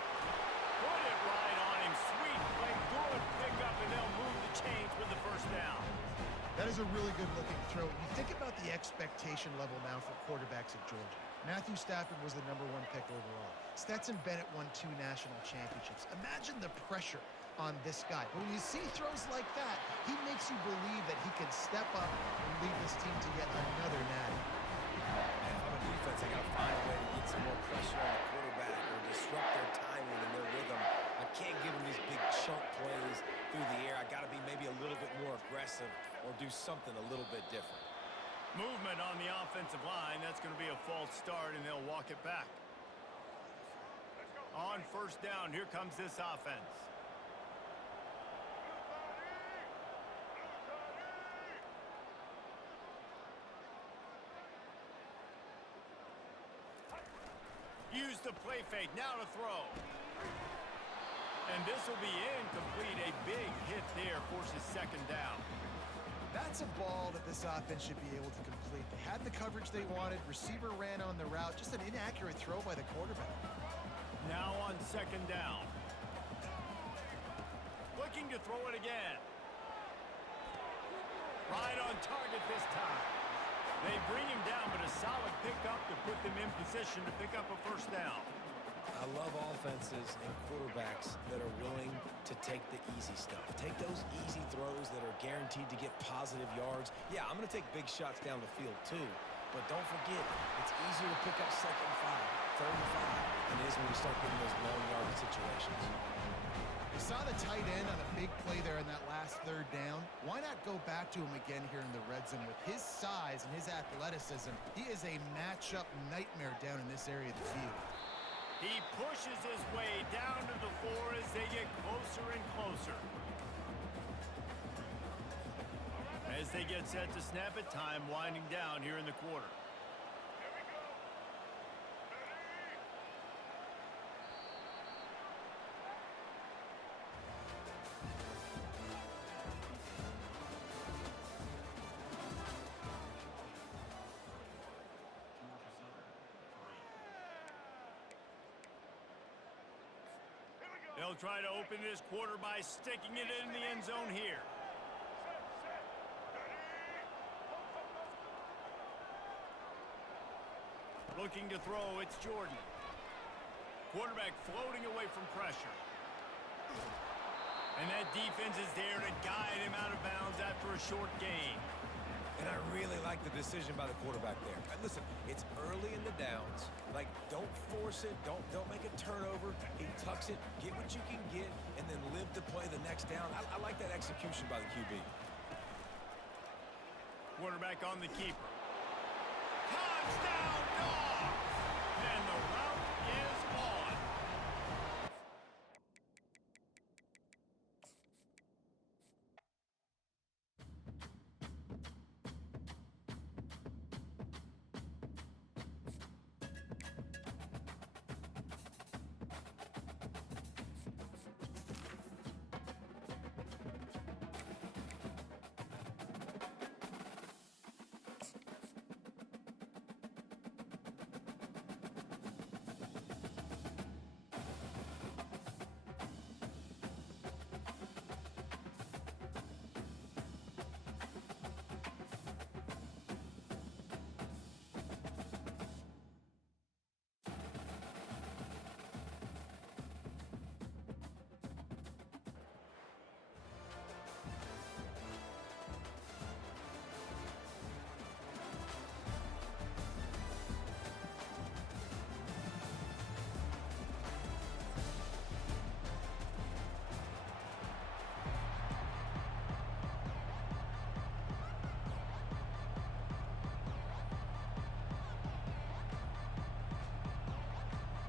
Put it right on him. Sweet play. Good pickup, and they'll move the chains with the first down. That is a really good-looking throw. You think about the expectation level now for quarterbacks at Georgia. Matthew Stafford was the #1 pick overall. Stetson Bennett won 2 national championships. Imagine the pressure on this guy. But when you see throws like that, he makes you believe that he can step up and lead this team to yet another natty. And if I'm a defense, I got to find a way to get some more pressure on the quarterback or disrupt their timing and their rhythm. I can't give them these big chunk plays through the air. I got to be maybe a little bit more aggressive or do something a little bit different. Movement on the offensive line. That's going to be a false start, and they'll walk it back. On first down, here comes this offense. Use the play fake. Now to throw. And this will be incomplete. A big hit there forces second down. That's a ball that this offense should be able to complete. They had the coverage they wanted. Receiver ran on the route. Just an inaccurate throw by the quarterback. Now on second down. Looking to throw it again. Right on target this time. They bring him down, but a solid pickup to put them in position to pick up a first down. I love offenses and quarterbacks that are willing to take the easy stuff. Take those easy throws that are guaranteed to get positive yards. Yeah, I'm going to take big shots down the field too. But don't forget, it's easier to pick up 2nd and 5, 3rd and 5 than it is when you start getting those long yardage situations. We saw the tight end on a big play there in that last 3rd down. Why not go back to him again here in the red zone? With his size and his athleticism, he is a matchup nightmare down in this area of the field. He pushes his way down to the 4 as they get closer and closer. As they get set to snap it, time winding down here in the quarter. They'll try to open this quarter by sticking it in the end zone here. Looking to throw, it's Jordan. Quarterback floating away from pressure. And that defense is there to guide him out of bounds after a short gain. And I really like the decision by the quarterback there. Listen, it's early in the downs. Like, don't force it. Don't make a turnover. He tucks it, get what you can get, and then live to play the next down. I like that execution by the QB. Quarterback on the keeper. Touchdown, Dogs! And the route is on.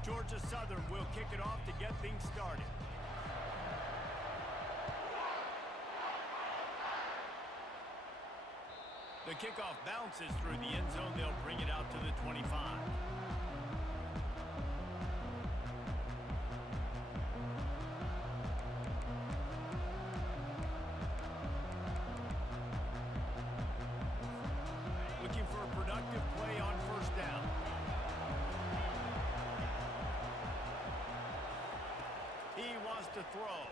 Georgia Southern will kick it off to get things started. The kickoff bounces through the end zone. They'll bring it out to the 25. Looking for a productive play on first down. He wants to throw.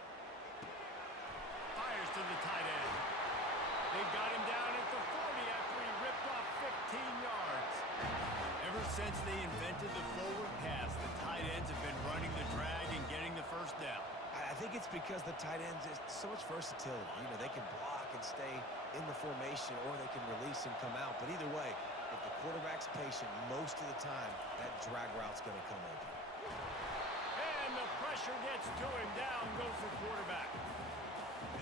Fires to the tight end. They've got him down at the 40 after he ripped off 15 yards. Ever since they invented the forward pass, the tight ends have been running the drag and getting the first down. I think it's because the tight ends is so much versatility. You know, they can block and stay in the formation, or they can release and come out. But either way, if the quarterback's patient, most of the time, that drag route's going to come open. And the pressure gets to him. Down goes the quarterback.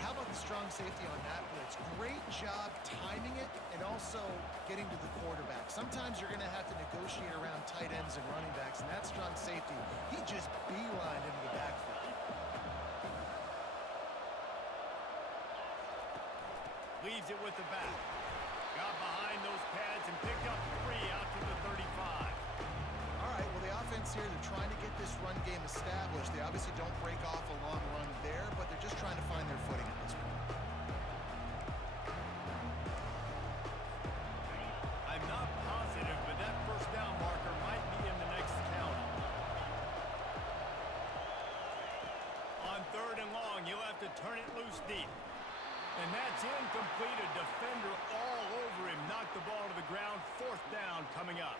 How about the strong safety on that blitz? Great job timing it and also getting to the quarterback. Sometimes you're going to have to negotiate around tight ends and running backs, and that strong safety, he just beelined into the backfield. Leaves it with the back. Got behind those pads and picked up 3 out to the 35. All right, well, the offense here, they're trying to get this run game established. They obviously don't break off a long run there, but they're just trying to find their footing at this point. I'm not positive, but that first down marker might be in the next count. On 3rd and long, you'll have to turn it loose deep. And that's incomplete. A defender all over him. Knocked the ball to the ground. 4th down coming up.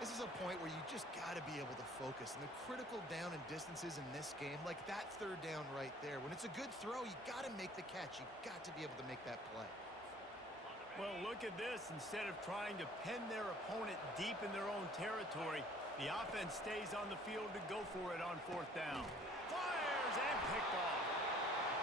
This is a point where you just got to be able to focus. And the critical down and distances in this game, like that 3rd down right there, when it's a good throw, you got to make the catch. You got to be able to make that play. Well, look at this. Instead of trying to pin their opponent deep in their own territory, the offense stays on the field to go for it on 4th down. Fires and picked off.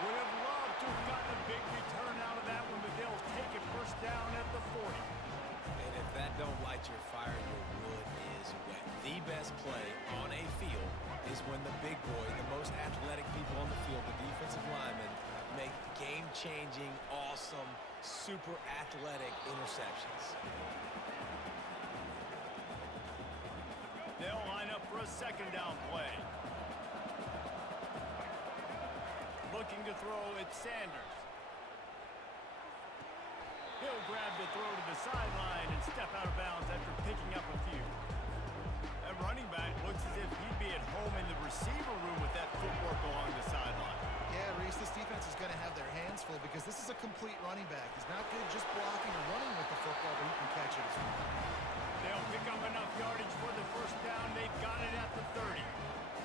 Would have loved to have gotten a big return out of that one, but they'll take it 1st down at the 40. And if that don't light your fire, your wood is wet. The best play on a field is when the big boy, the most athletic people on the field, the defensive linemen, make game-changing, awesome, super athletic interceptions. They'll line up for a 2nd down play. Looking to throw, it's Sanders. He'll grab the throw to the sideline and step out of bounds after picking up a few. That running back looks as if he'd be at home in the receiver room with that footwork along the sideline. Yeah, Reese, this defense is going to have their hands full because this is a complete running back. He's not good just blocking or running with the football, but he can catch it as well. They'll pick up enough yardage for the 1st down. They've got it at the 30.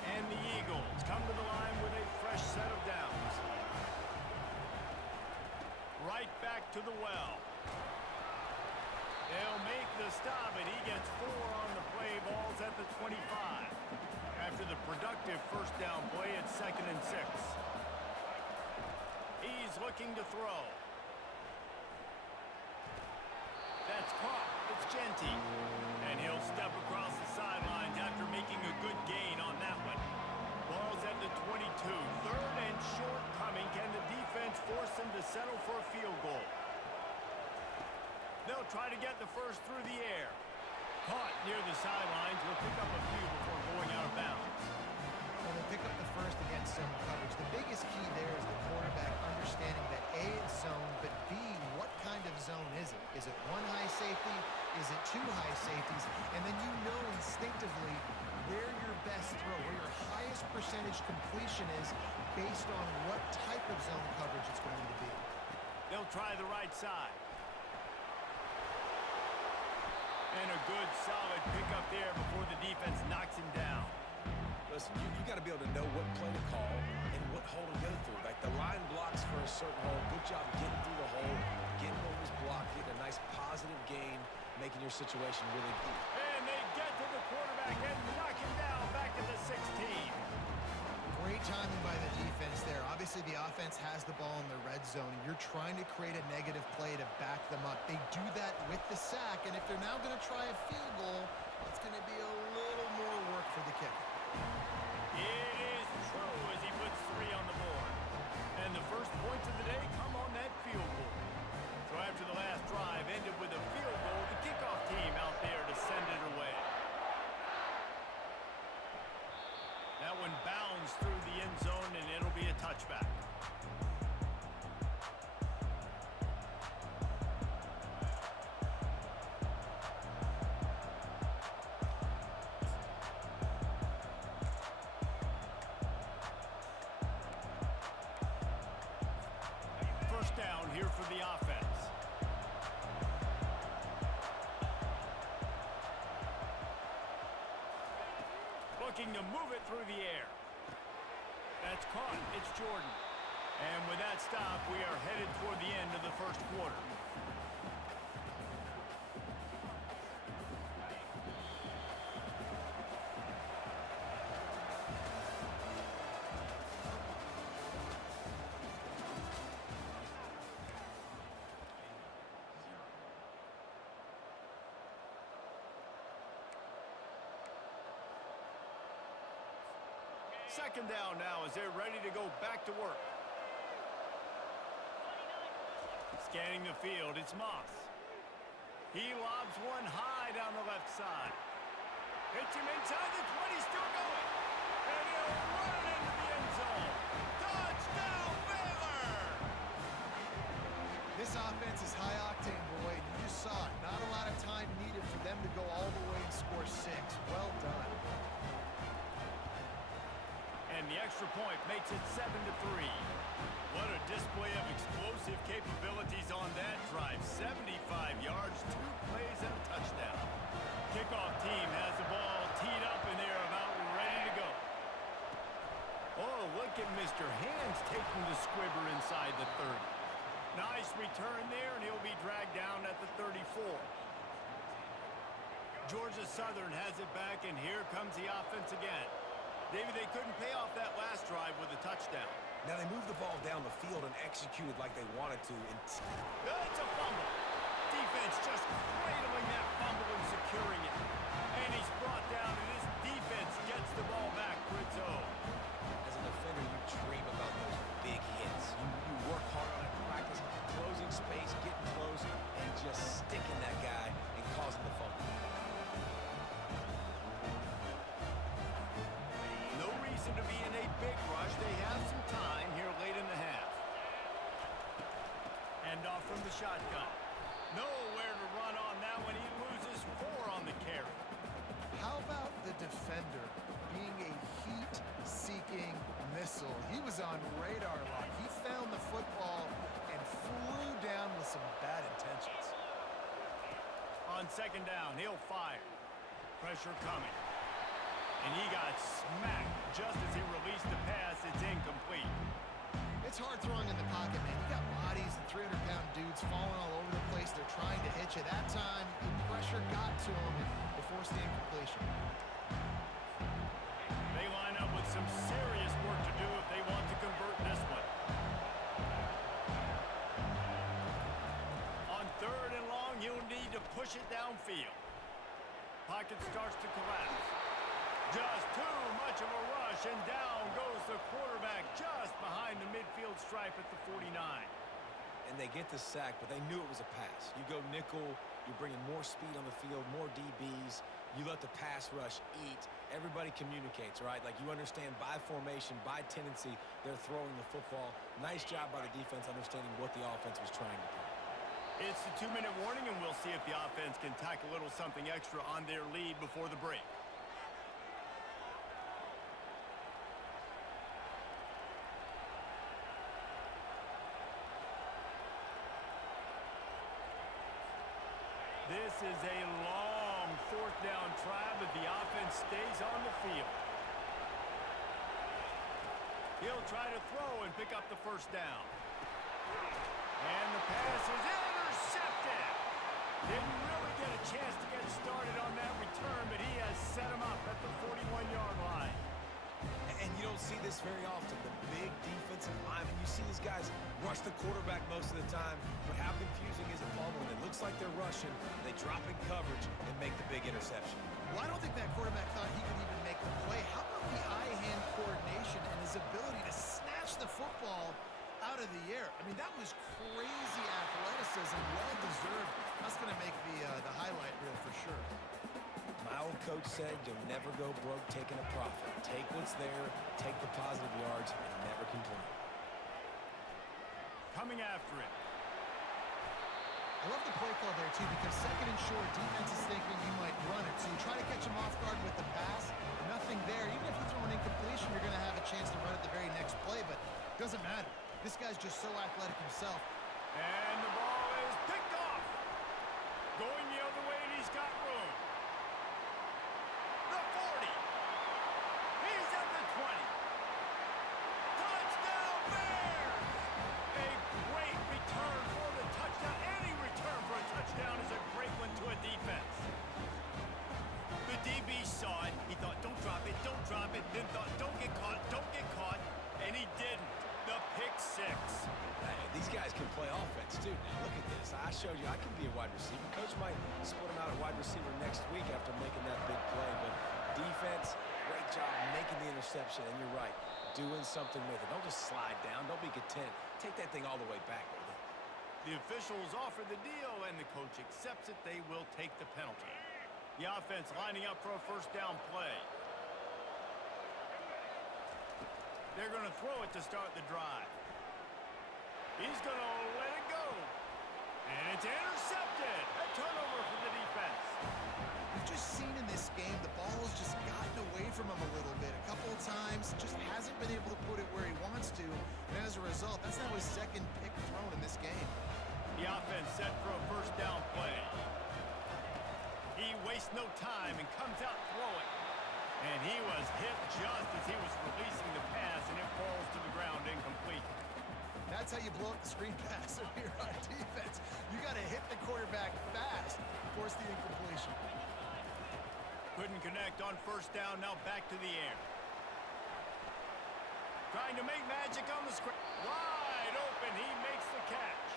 And the Eagles come to the line with a fresh set of downs. Right back to the well. They'll make the stop, and he gets 4 on the play. Ball's at the 25. After the productive 1st down play, it's 2nd and 6. He's looking to throw. That's caught. It's Genty. And he'll step across the sidelines after making a good gain on that one. Ball's at the 22. 3rd and short coming. Can the defense force them to settle for a field goal? They'll try to get the first through the air. Caught near the sidelines. Will pick up a few before going out of bounds. When they pick up the first against zone coverage, the biggest key there is the quarterback understanding that A, it's zone, but B, what kind of zone is it? Is it 1 high safety? Is it 2 high safeties? And then you know instinctively where your best throw, where your highest percentage completion is based on what type of zone coverage it's going to be. They'll try the right side. And a good, solid pickup there before the defense knocks him down. Listen, you got to be able to know what play to call and what hole to go through. Like the line blocks for a certain hole. Good job getting through the hole, getting over his block, getting a nice positive gain, making your situation really good. And they get to the quarterback and knock him down back at the 16. Great timing by the defense there. Obviously, the offense has the ball in the red zone, and you're trying to create a negative play to back them up. They do that with the sack, and if they're now going to try a field goal, it's going to be a little more work for the kicker. It is true as he puts 3 on the board. And the first points of the day come on that field goal. So after the last drive ended with a field goal, the kickoff team out there to send it away. That one bounds through the end zone, and it'll be a touchback. First down here for the offense. looking to move it through the air. That's caught. It's Jordan. And with that stop, we are headed toward the end of the first quarter. Second down now as they're ready to go back to work. Scanning the field, it's Moss. He lobs one high down the left side. Hits him inside the 20, still going. And he'll run it into the end zone. Touchdown, Baylor! This offense is high octane, Boyd. You just saw it. Not a lot of time needed for them to go all the way and score 6. Well done. And the extra point makes it 7-3. What a display of explosive capabilities on that drive. 75 yards, 2 plays, and a touchdown. Kickoff team has the ball teed up, and they're about ready to go. Oh, look at Mr. Hands taking the squibber inside the 30. Nice return there, and he'll be dragged down at the 34. Georgia Southern has it back, and here comes the offense again. David, they couldn't pay off that last drive with a touchdown. Now they moved the ball down the field and executed like they wanted to. It's a fumble. Defense just cradling that fumble and securing it. And he's brought down, and his defense gets the ball back for its own. As a defender, you dream about those big hits. You work hard on it in practice, closing space, getting close, and just sticking that guy and causing the fumble. No reason to be in a big rush. They have some time here late in the half. And off from the shotgun. Nowhere to run on that one. He loses 4 on the carry. How about the defender being a heat-seeking missile? He was on radar lock. He found the football and flew down with some bad intentions. On second down, he'll fire. Pressure coming. And he got smacked just as he released the pass. It's incomplete. It's hard throwing in the pocket, man. You got bodies and 300-pound dudes falling all over the place. They're trying to hit you. That time, the pressure got to him and it forced the incompletion. They line up with some serious work to do if they want to convert this one. On third and long, you'll need to push it downfield. Pocket starts to collapse. Just too much of a rush, and down goes the quarterback just behind the midfield stripe at the 49. And they get the sack, but they knew it was a pass. You go nickel, you're bringing more speed on the field, more DBs. You let the pass rush eat. Everybody communicates, right? Like you understand by formation, by tendency, they're throwing the football. Nice job by the defense understanding what the offense was trying to do. It's the 2-minute warning, and we'll see if the offense can tack a little something extra on their lead before the break. This is a long 4th down try, but the offense stays on the field. He'll try to throw and pick up the first down. And the pass is intercepted. Didn't really get a chance to get started on that return, but he has set him up at the 41-yard line. And you don't see this very often, the big defensive linemen. You see these guys rush the quarterback most of the time, but how confusing is it, Paul, when it looks like they're rushing, they drop in coverage and make the big interception? Well, I don't think that quarterback thought he could even make the play. How about the eye-hand coordination and his ability to snatch the football out of the air? I mean, that was crazy athleticism, well-deserved. That's going to make the highlight reel for sure. My old coach said you'll never go broke taking a profit. Take what's there, take the positive yards, and never complain. Coming after it. I love the play call there, too, because second and short, defense is thinking you might run it. So you try to catch him off guard with the pass, nothing there. Even if you throw an incompletion, you're going to have a chance to run it the very next play, but it doesn't matter. This guy's just so athletic himself. And the ball is picked off. Going the other way, and he's got room. The 40. taking the interception, and you're right, doing something with it. Don't just slide down. Don't be content. Take that thing all the way back. The officials offer the deal, and the coach accepts it. They will take the penalty. The offense lining up for a first down play. They're going to throw it to start the drive. He's going to let it go. And it's intercepted. A turnover for the defense. We've just seen in this game the ball's just gotten away from him a little bit. A couple of times, just hasn't been able to put it where he wants to. And as a result, that's now his second pick thrown in this game. The offense set for a first down play. He wastes no time and comes out throwing. And he was hit just as he was releasing the pass, and it falls to the ground incomplete. That's how you blow up the screen pass if you're on defense. You got to hit the quarterback fast to force the incompletion. Couldn't connect on first down, now back to the air. Trying to make magic on the screen. Wide open, he makes the catch.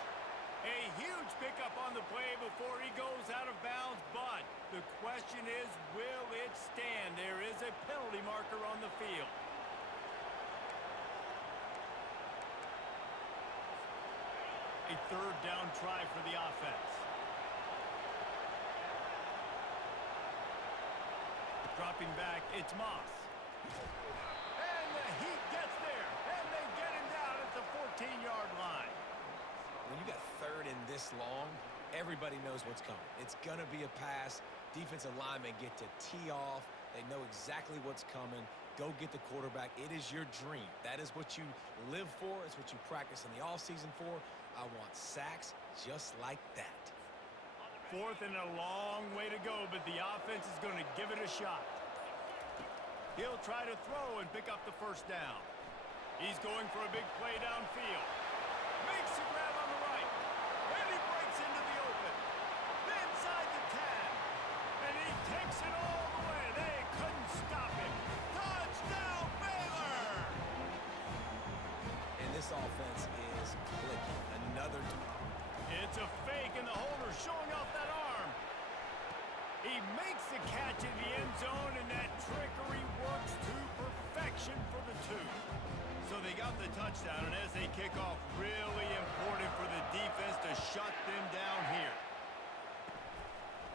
A huge pickup on the play before he goes out of bounds, but the question is, will it stand? There is a penalty marker on the field. A third down try for the offense. Dropping back, it's Moss. And the Heat gets there, and they get him down at the 14-yard line. When you got third and this long, everybody knows what's coming. It's going to be a pass. Defensive linemen get to tee off. They know exactly what's coming. Go get the quarterback. It is your dream. That is what you live for. It's what you practice in the offseason for. I want sacks just like that. Fourth and a long way to go, but the offense is going to give it a shot. He'll try to throw and pick up the first down. He's going for a big play downfield. Makes a grab on the right. And he breaks into the open. Inside the 10. And he takes it all the way. They couldn't stop him. Touchdown, Baylor! And this offense is clicking. Another. It's a fake, and the holder showing off that arm. He makes the catch in the end zone, and that trickery works to perfection for the two. So they got the touchdown, and as they kick off, really important for the defense to shut them down here.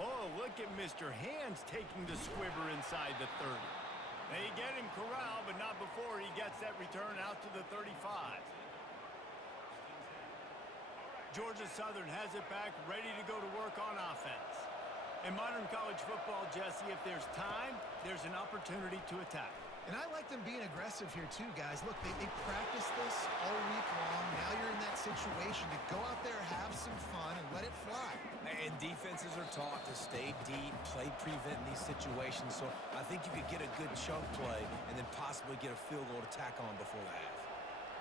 Oh, look at Mr. Hands taking the squibber inside the 30. They get him corralled, but not before he gets that return out to the 35. Georgia Southern has it back, ready to go to work on offense. In modern college football, Jesse, if there's time, there's an opportunity to attack. And I like them being aggressive here too, guys. Look, they practice this all week long. Now you're in that situation to go out there, have some fun, and let it fly. And defenses are taught to stay deep, play prevent in these situations. So I think you could get a good chunk play and then possibly get a field goal to tack on before the half.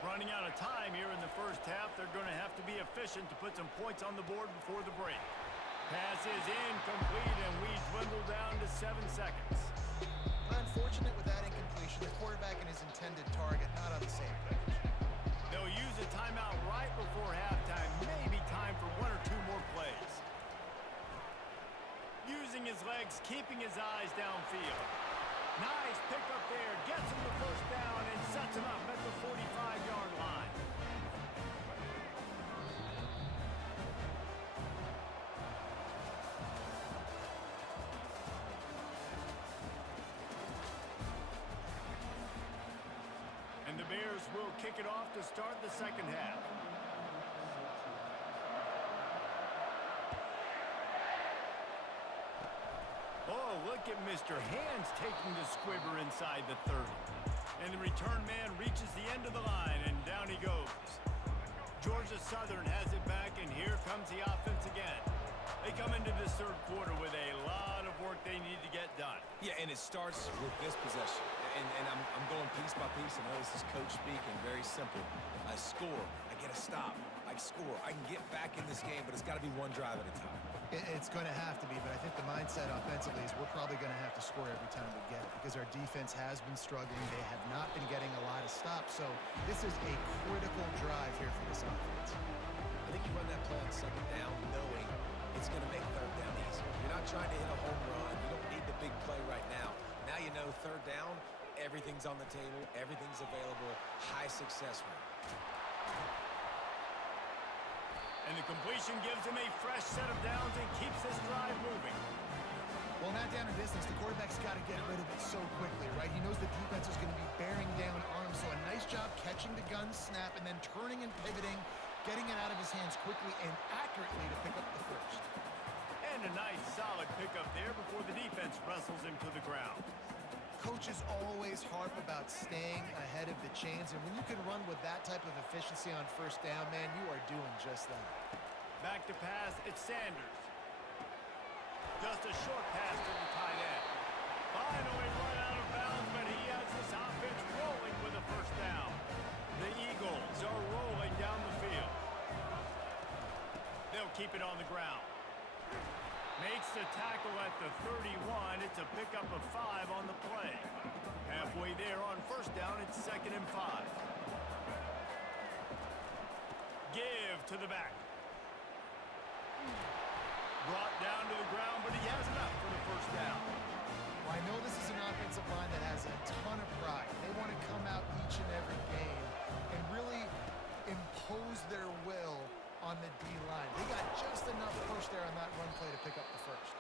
Running out of time here in the first half, they're going to have to be efficient to put some points on the board before the break. Pass is incomplete, and we dwindle down to 7 seconds. Unfortunate with that incompletion. The quarterback and his intended target not on the same page. They'll use a timeout right before halftime. Maybe time for 1 or 2 more plays. Using his legs, keeping his eyes downfield. Nice pickup there. Gets him the first down and sets him up at the 45-yard line. And the Bears will kick it off to start the second half. Oh, look at Mr. Hands taking the squibber inside the 30. And the return man reaches the end of the line, and down he goes. Georgia Southern has it back, and here comes the offense again. They come into this third quarter with a lot of work they need to get done. Yeah, and it starts with this possession. And I'm going piece by piece. I know this is coach speak and very simple. I score. I get a stop. I score. I can get back in this game, but it's got to be one drive at a time. It's going to have to be, but I think the mindset offensively is we're probably going to have to score every time we get it because our defense has been struggling. They have not been getting a lot of stops, so this is a critical drive here for this offense. I think you run that play on second down knowing it's going to make third down easier. You're not trying to hit a home run. You don't need the big play right now. Now you know third down, everything's on the table, everything's available, high success rate. And the completion gives him a fresh set of downs and keeps this drive moving. Well, in that down and distance, the quarterback's got to get rid of it so quickly, right? He knows the defense is going to be bearing down on him, so a nice job catching the gun snap and then turning and pivoting, getting it out of his hands quickly and accurately to pick up the first. And a nice, solid pickup there before the defense wrestles him to the ground. Coaches always harp about staying ahead of the chains, and when you can run with that type of efficiency on first down, man, you are doing just that. Back to pass, it's Sanders. Just a short pass to the tight end. Finally run out of bounds, but he has this offense rolling with a first down. The Eagles are rolling down the field. They'll keep it on the ground. Makes the tackle at the 31. It's a pickup of 5 on the play. Halfway there on first down, it's 2nd and 5. Give to the back. Brought down to the ground, but he has enough for the first down. Well, I know this is an offensive line that has a ton of pride. They want to come out each and every game and really impose their will on the D-line. They got just enough push there on that run play to pick up the first.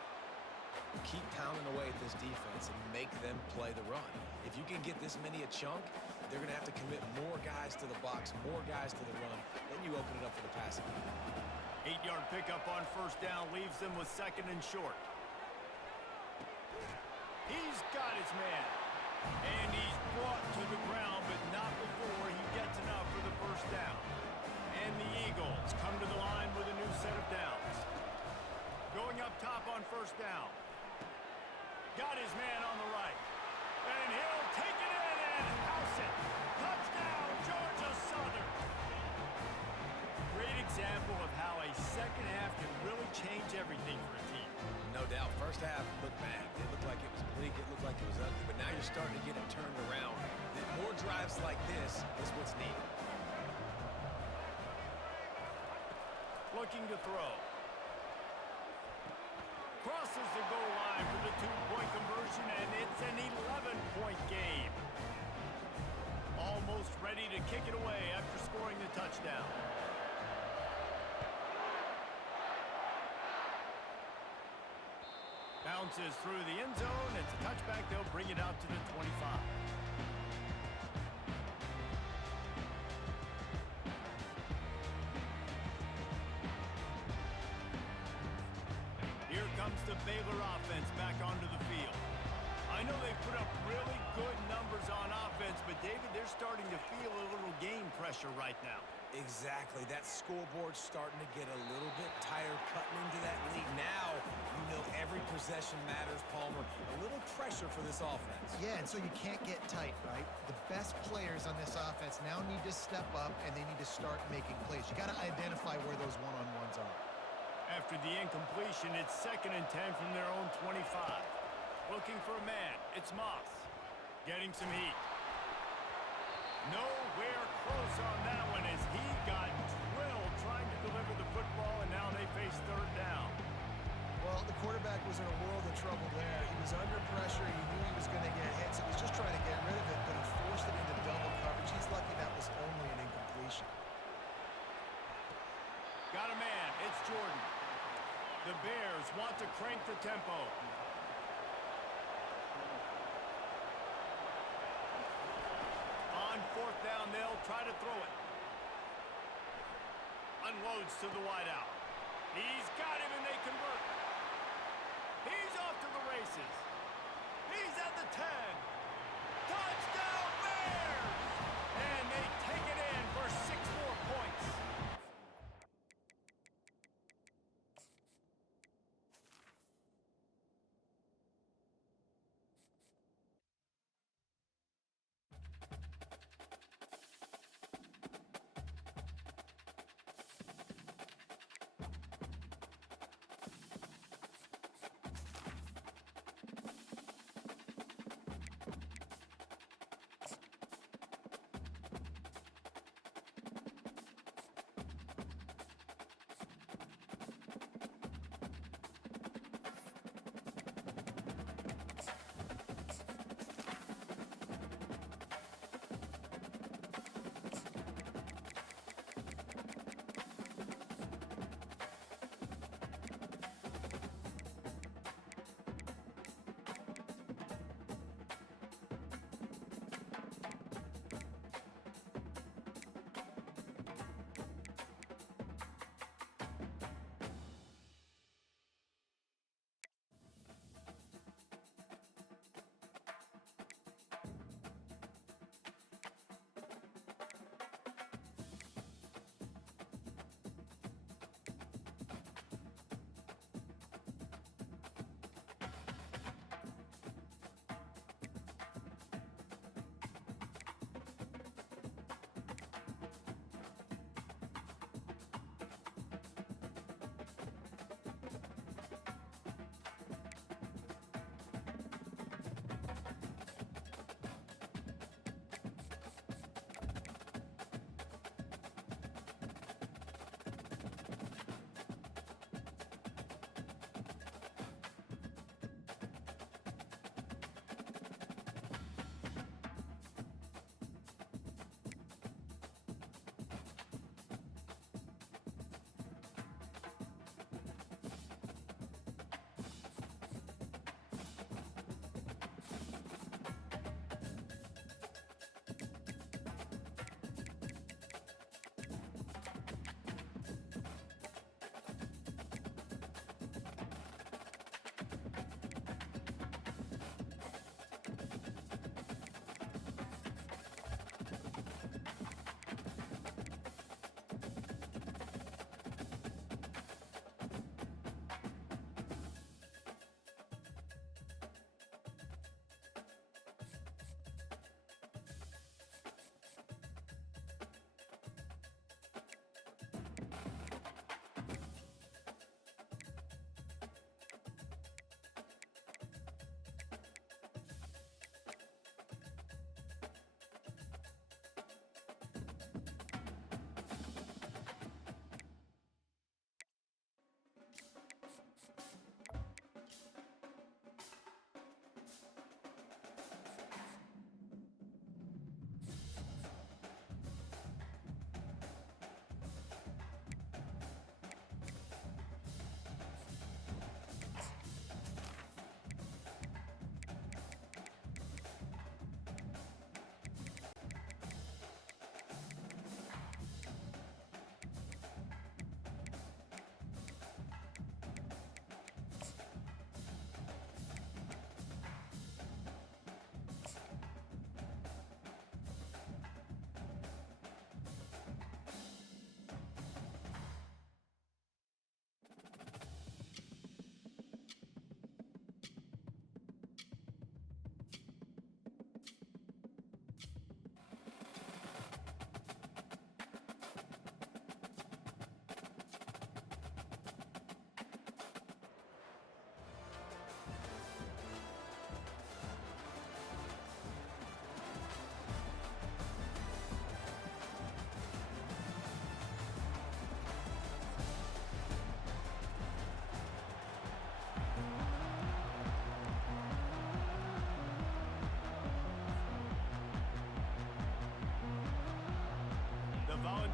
Keep pounding away at this defense and make them play the run. If you can get this many a chunk, they're going to have to commit more guys to the box, more guys to the run. Then you open it up for the passing game. 8-yard pickup on first down leaves them with 2nd and short. He's got his man. And he's brought to the ground, but not before he gets enough for the first down. And the Eagles come to the line with a new set of downs. Going up top on first down. Got his man on the right. And he'll take it in and house it. Touchdown, Georgia Southern. Great example of how a second half can really change everything for a team. No doubt. First half looked bad. It looked like it was bleak. It looked like it was ugly. But now you're starting to get it turned around. More drives like this is what's needed. Looking to throw. Crosses the goal line for the 2-point conversion, and it's an 11-point game. Almost ready to kick it away after scoring the touchdown. Bounces through the end zone. It's a touchback. They'll bring it out to the 25. Here comes the Baylor offense back onto the field. I know they've put up really good numbers on offense, but David, they're starting to feel a little game pressure right now. Exactly. That scoreboard's starting to get a little bit tired cutting into that lead. Now, you know every possession matters, Palmer. A little pressure for this offense. Yeah, and so you can't get tight, right? The best players on this offense now need to step up, and they need to start making plays. You got to identify where those one-on-ones are. After the incompletion, it's 2nd and 10 from their own 25. Looking for a man. It's Moss. Getting some heat. Nowhere close on that one as he got drilled trying to deliver the football, and now they face 3rd down. Well, the quarterback was in a world of trouble there. He was under pressure. He knew he was going to get hit, so he was just trying to get rid of it, but he forced it into double coverage. He's lucky that was only an incompletion. Got a man. It's Jordan. The Bears want to crank the tempo. On 4th down, they'll try to throw it. Unloads to the wideout. He's got him, and they convert. He's off to the races. He's at the 10. Touchdown, Bears! And they take it in for 6 more points.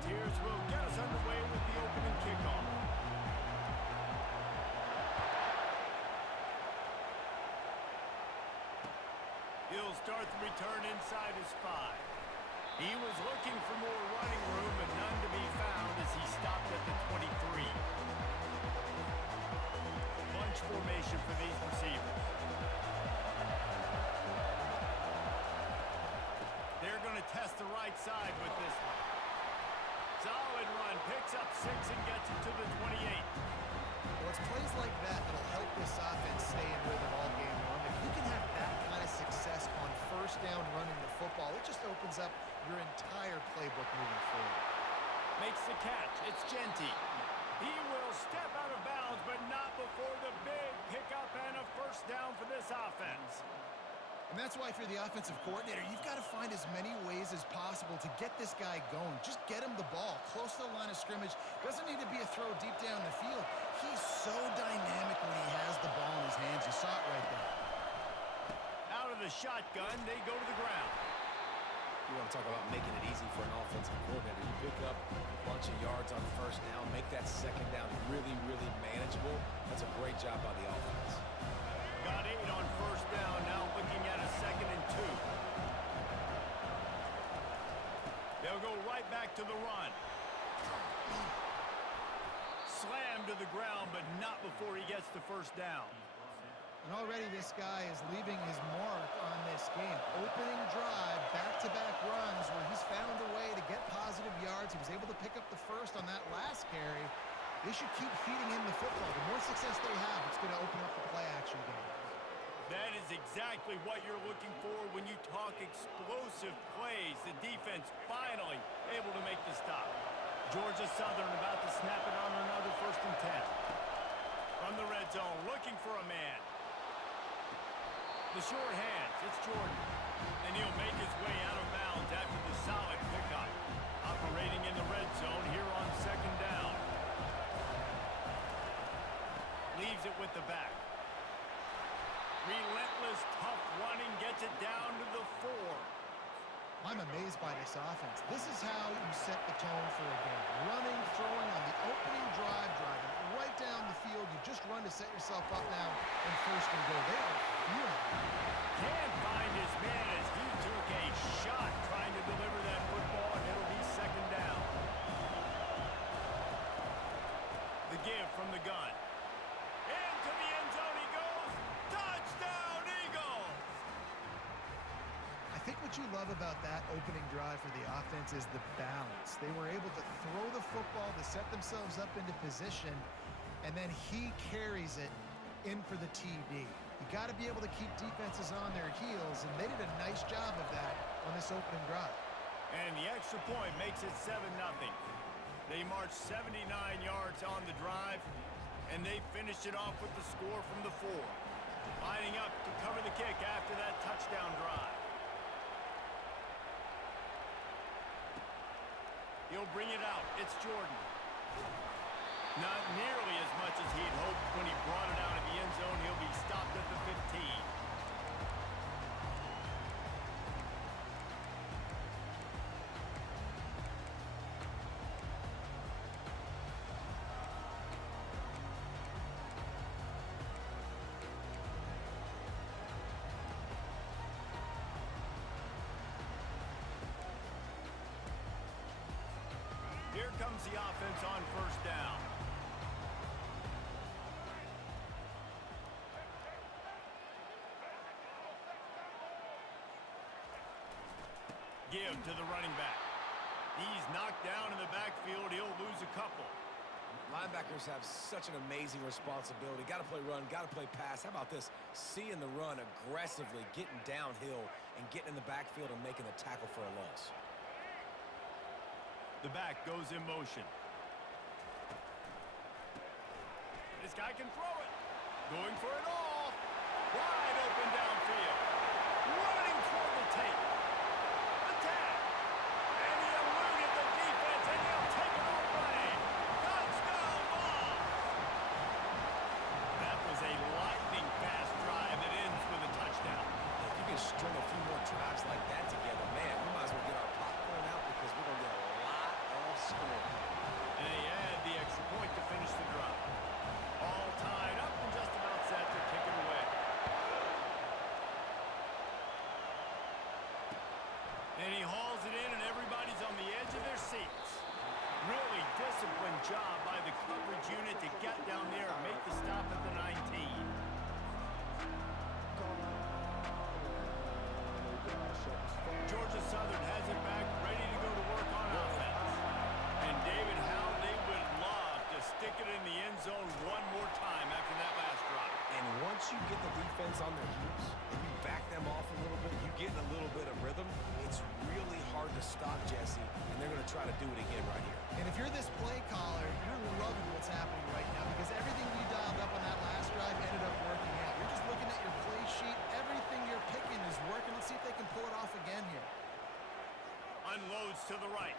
Volunteers will get us underway with the opening kickoff. He'll start the return inside his 5. He was looking for more running room, but none to be found as he stopped at the 23. Bunch formation for these receivers. They're going to test the right side with this one. Solid run, picks up 6 and gets it to the 28. Well, it's plays like that that'll help this offense stay in rhythm all game long. If you can have that kind of success on first down running the football, it just opens up your entire playbook moving forward. Makes the catch. It's Genty. He will step out of bounds, but not before the big pickup and a first down for this offense. And that's why, if you're the offensive coordinator, you've got to find as many ways as possible to get this guy going. Just get him the ball close to the line of scrimmage. Doesn't need to be a throw deep down the field. He's so dynamic when he has the ball in his hands. You saw it right there. Out of the shotgun, they go to the ground. You want to talk about making it easy for an offensive coordinator. You pick up a bunch of yards on first down, make that second down really, really manageable. That's a great job by the offense. Got 8 on first down, now looking at a 2nd and 2. They'll go right back to the run. Slammed to the ground, but not before he gets the first down. And already this guy is leaving his mark on this game. Opening drive, back-to-back runs where he's found a way to get positive yards. He was able to pick up the first on that last carry. They should keep feeding him the football. The more success they have, it's going to open up the play-action game. That is exactly what you're looking for when you talk explosive plays. The defense finally able to make the stop. Georgia Southern about to snap it on another 1st and 10. From the red zone, looking for a man. The short hands, it's Jordan. And he'll make his way out of bounds after the solid pickup. Operating in the red zone here on 2nd down. Leaves it with the back. Relentless, tough running, gets it down to the 4. I'm amazed by this offense. This is how you set the tone for a game. Running, throwing on the opening drive, driving right down the field. You just run to set yourself up now and 1st and goal. They are feeling it. Can't find his man as he took a shot trying to deliver that football, and it'll be 2nd down. The give from the gun. Into the end zone he goes. Touchdown, Eagles! I think what you love about that opening drive for the offense is the balance. They were able to throw the football to set themselves up into position, and then he carries it in for the TD. You got to be able to keep defenses on their heels, and they did a nice job of that on this opening drive. And the extra point makes it 7-0. They marched 79 yards on the drive, and they finished it off with the score from the 4. Lining up to cover the kick after that touchdown drive. He'll bring it out. It's Jordan. Not nearly as much as he'd hoped when he brought it out of the end zone. He'll be stopped at the 15. Here comes the offense on 1st down. Give to the running back. He's knocked down in the backfield. He'll lose a couple. Linebackers have such an amazing responsibility. Got to play run, got to play pass. How about this? Seeing the run aggressively, getting downhill, and getting in the backfield and making the tackle for a loss. The back goes in motion. This guy can throw it. Going for it all. Wide open downfield. Running toward the tape. Attack. And he eluded the defense, and he'll take it all running. Touchdown ball. That was a lightning-fast drive that ends with a touchdown. If you can string a few more drives like that together, man, we might as well get our popcorn out because we're going to get a lot of disciplined job by the coverage unit to get down there and make the stop at the 19. Georgia Southern has it back, ready to go to work on offense. And David, how they would love to stick it in the end zone one more time after that last drive. And once you get the defense on their heels and you back them off a little bit, you get in a little bit of rhythm, it's really hard to stop, Jesse, and they're going to try to do it again right here. And if you're this play caller, you're loving what's happening right now because everything you dialed up on that last drive ended up working out. You're just looking at your play sheet. Everything you're picking is working. Let's see if they can pull it off again here. Unloads to the right.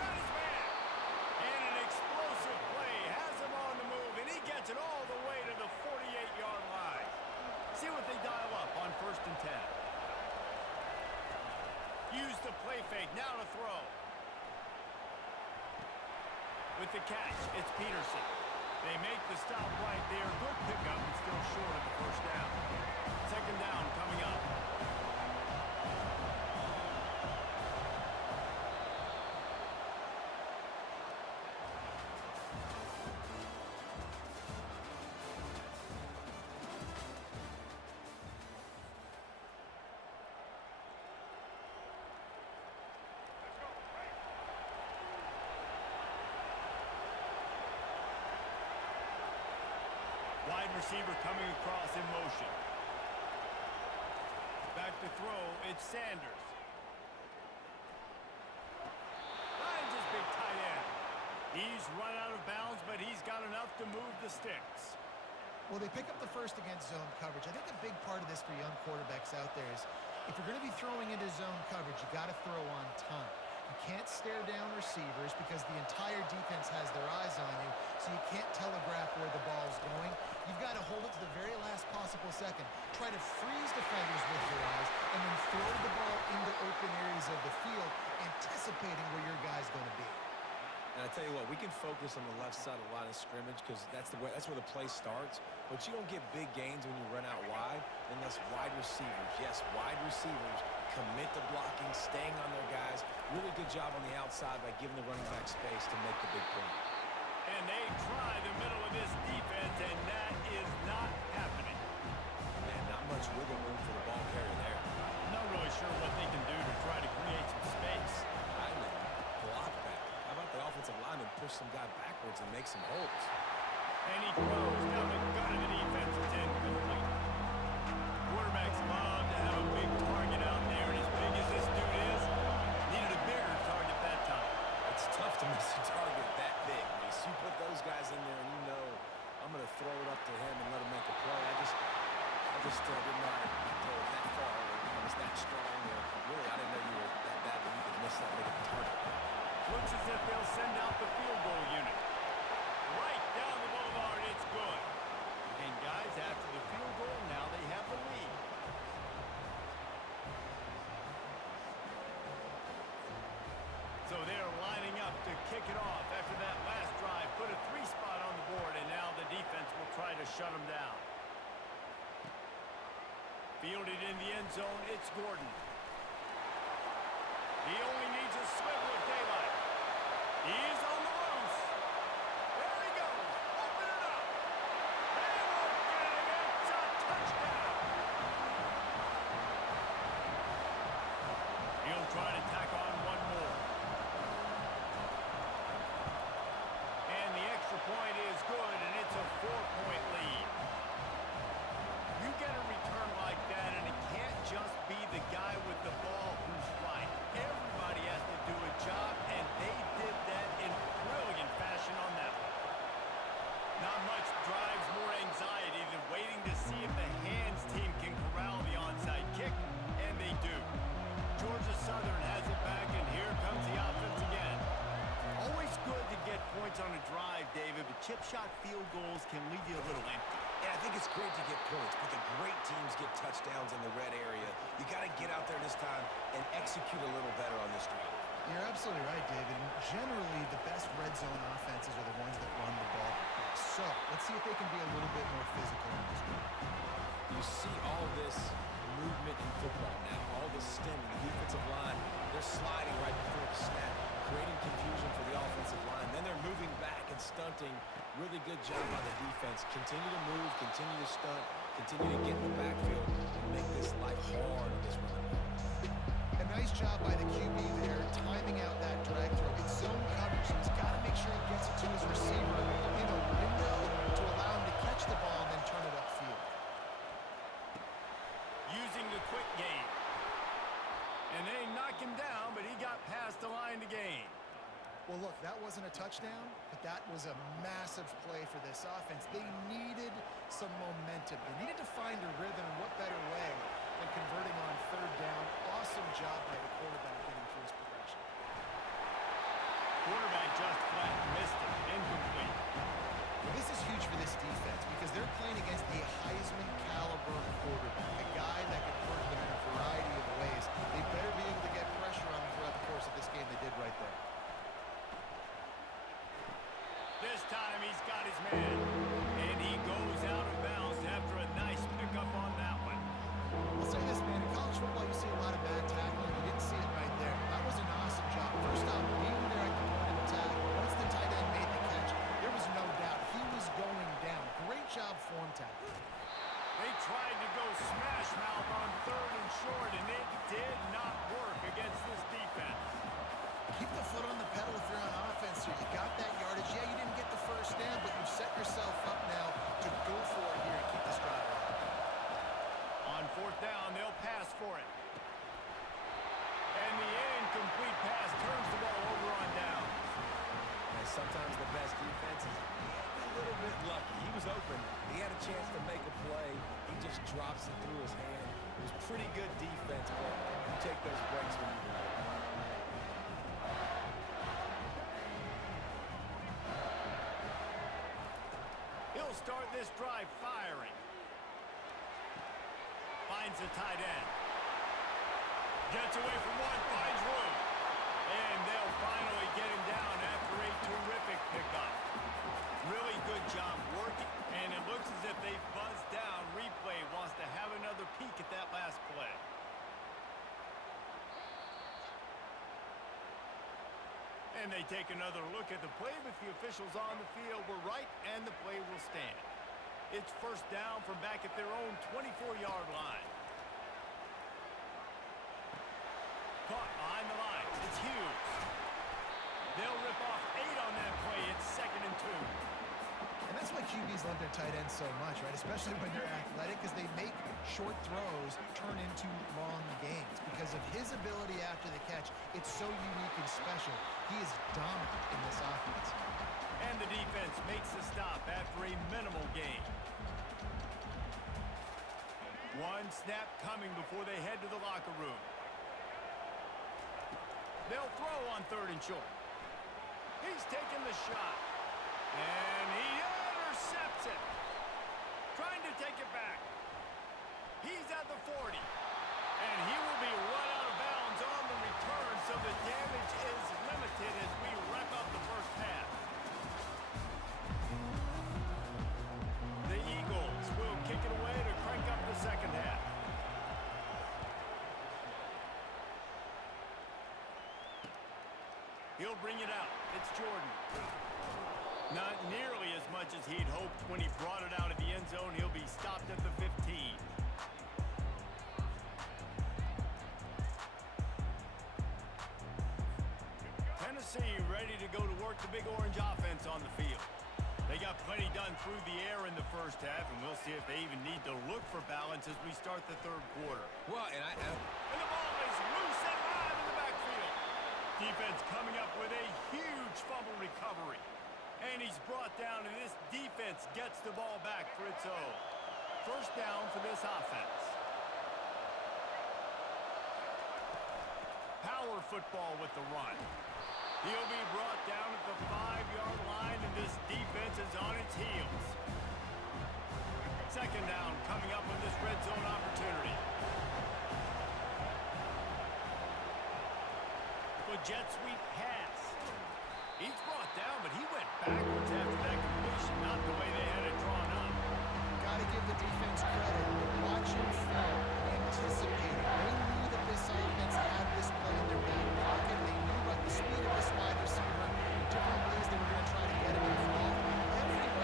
Got his man. And an explosive play has him on the move, and he gets it all the way to the 48-yard line. See what they dial up on 1st and 10. Use the play fake. Now to throw. With the catch, it's Peterson. They make the stop right there. Good pickup, and still short of the first down. 2nd down coming up. Wide receiver coming across in motion. Back to throw, it's Sanders. Finds his big tight end. He's run out of bounds, but he's got enough to move the sticks. Well, they pick up the first against zone coverage. I think a big part of this for young quarterbacks out there is if you're going to be throwing into zone coverage, you got to throw on time. You can't stare down receivers because the entire defense has their eyes on you, so you can't telegraph where the ball's going. You've got to hold it to the very last possible second. Try to freeze defenders with your eyes and then throw the ball into open areas of the field, anticipating where your guy's going to be. And I tell you what, we can focus on the left side of the line of scrimmage because that's where the play starts. But you don't get big gains when you run out wide unless wide receivers, yes, wide receivers, commit to blocking, staying on their guys. Really good job on the outside by giving the running back space to make the big play. And they try the middle of this defense, and that is not happening. Man, not much wiggle room for the ball carrier there. Not really sure what they can do to try to create some space. I would block that. How about the offensive lineman push some guy backwards and make some holes? And he throws down the gun of the defense. It's incomplete. Quarterbacks love to have a big target out there, and as big as this dude is, needed a bigger target that time. It's tough to miss a target that big. Reese. You put those guys in there, and you know I'm going to throw it up to him and let him make a play. I just did not throw it that far. Or I was that strong. Or really, I didn't know you were that bad that you could miss that big of a target. Looks as if they'll send out the field goal unit. Right down the boulevard, it's good. And guys, after the field goal, now they have the lead. So they're lining up to kick it off after that last drive. Put a 3-spot on the board, and now the defense will try to shut them down. Fielded in the end zone, it's Gordon. He only needs a sliver of daylight. He's on the loose. There he goes. Open it up. They won't get it. It's a touchdown. He'll try to tack on one more. And the extra point is good, and it's a 4-point lead. You get a return like that, and it can't just be the guy with the ball who's right. Everybody has to do a job, and they did that in brilliant fashion on that one. Not much drives more anxiety than waiting to see if the hands team can corral the onside kick, and they do. Georgia Southern has it back, and here comes the offense again. Always good to get points on a drive, David, but chip shot field goals can leave you a little empty. Yeah, I think it's great to get points, but the great teams get touchdowns in the red area. You got to get out there this time and execute a little better on this drive. You're absolutely right, David. And generally, the best red zone offenses are the ones that run the ball best. So let's see if they can be a little bit more physical in this one. You see all this movement in football now, all this stemming, the defensive line, they're sliding right before the snap, creating confusion for the offensive line. Then they're Really good job by the defense. Continue to move, continue to stunt, continue to get in the backfield, and make this life hard on this running back. A nice job by the QB there, timing out that drag throw. It's zone coverage, so he's got to make sure he gets it to his receiver in a window to allow him to catch the ball and then turn it upfield. Using the quick game. And they knocked him down, but he got past the line to gain. Well, look, that wasn't a touchdown, but that was a massive play for this offense. They needed some momentum. They needed to find a rhythm, and what better way than converting on third down. Awesome job by the quarterback getting through his progression. Quarterback just flat missed it. Incomplete. Well, this is huge for this defense because they're playing against a Heisman caliber quarterback, a guy that can hurt them in a variety of ways. They better be able to get pressure on him throughout the course of this game. They did right there. This time he's got his man. And he goes out of bounds after a nice pickup on that one. I'll say this, man. In college football, you see a lot of bad tackling. You didn't see it right there. That was an awesome job. First off, being there at the point of attack. Once the tight end made the catch, there was no doubt he was going down. Great job form tackling. They tried to go smash mouth on third and short, and it did not work against this defense. Keep the foot on the pedal if you're on offense here. You got that yardage. Yeah, you didn't get the first down, but you've set yourself up now to go for it here and keep this drive on. On fourth down, they'll pass for it. And the incomplete pass turns the ball over on downs. And sometimes the best defense is a little bit lucky. He was open. He had a chance to make a play. He just drops it through his hand. It was pretty good defense, but you take those breaks when you need it. He'll start this drive firing. Finds the tight end. Gets away from one, finds room. And they'll finally get him down after a terrific pickup. Really good job working. And it looks as if they buzzed down. Replay wants to have another peek at that last play. And they take another look at the play, but the officials on the field were right, and the play will stand. It's first down from back at their own 24-yard line. Caught behind the line. It's Hughes. They'll rip off 8 on that play. It's 2nd and 2. And that's why QBs love their tight ends so much, right? Especially when they're athletic, because they make short throws turn into long gains. Because of his ability after the catch, it's so unique and special. He is dominant in this offense. And the defense makes the stop after a minimal gain. One snap coming before they head to the locker room. They'll throw on 3rd and short. He's taking the shot. And he intercepts it. Trying to take it back. He's at the 40. And he will be run out of bounds on the return, so the damage is limited as we wrap up the first half. The Eagles will kick it away to crank up the second half. He'll bring it out. It's Jordan. Not nearly as much as he'd hoped when he brought it out of the end zone. He'll be stopped at the 15. Tennessee ready to go to work the Big Orange offense on the field. They got plenty done through the air in the first half, and we'll see if they even need to look for balance as we start the third quarter. Well, And the ball is loose and live in the backfield. Defense coming up with a huge fumble recovery. And he's brought down, and this defense gets the ball back for its own. First down for this offense. Power football with the run. He'll be brought down at the 5-yard line, and this defense is on its heels. Second down coming up with this red zone opportunity. The jet sweep pass. He's brought down, but he went backwards after that completion, not the way they had it drawn up. Got to give the defense credit. Watch him fall. Anticipating. They knew that this offense had this play in their back pocket. They knew about the speed of this wide receiver, the different ways they were going to try to get him involved. Every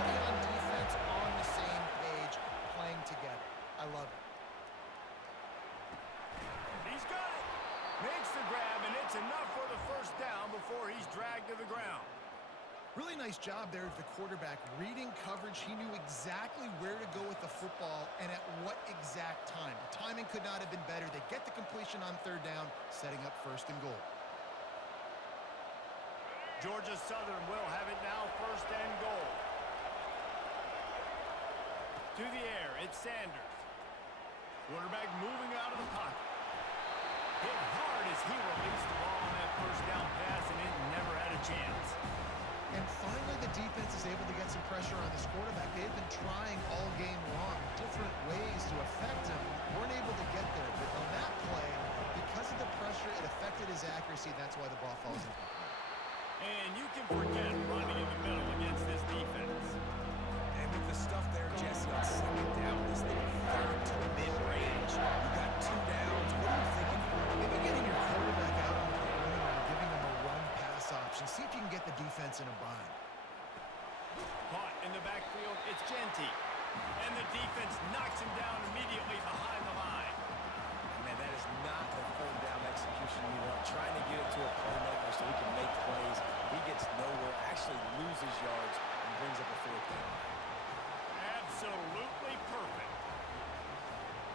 Really nice job there of the quarterback. Reading coverage, he knew exactly where to go with the football and at what exact time. The timing could not have been better. They get the completion on third down, setting up first and goal. Georgia Southern will have it now, first and goal. To the air, it's Sanders. Quarterback moving out of the pocket. Hit hard as he released the ball on that first down pass, and it never had a chance. And finally, the defense is able to get some pressure on this quarterback. They've been trying all game long, different ways to affect him. Weren't able to get there, but on that play, because of the pressure, it affected his accuracy. That's why the ball falls in. And you can forget running in the middle against this defense. And with the stuff there, Jesse, on second down, this thing third to mid-range. You got 2 downs. What are you thinking here? Maybe getting your quarterback out on the perimeter and giving them a run-pass option. See if you can get the defense in a bind. Caught in the backfield, it's Genty. And the defense knocks him down immediately behind the line. Man, that is not the third down execution you want. Trying to get it to a playmaker so he can make plays. He gets nowhere, actually loses yards, and brings up a fourth down. Absolutely perfect.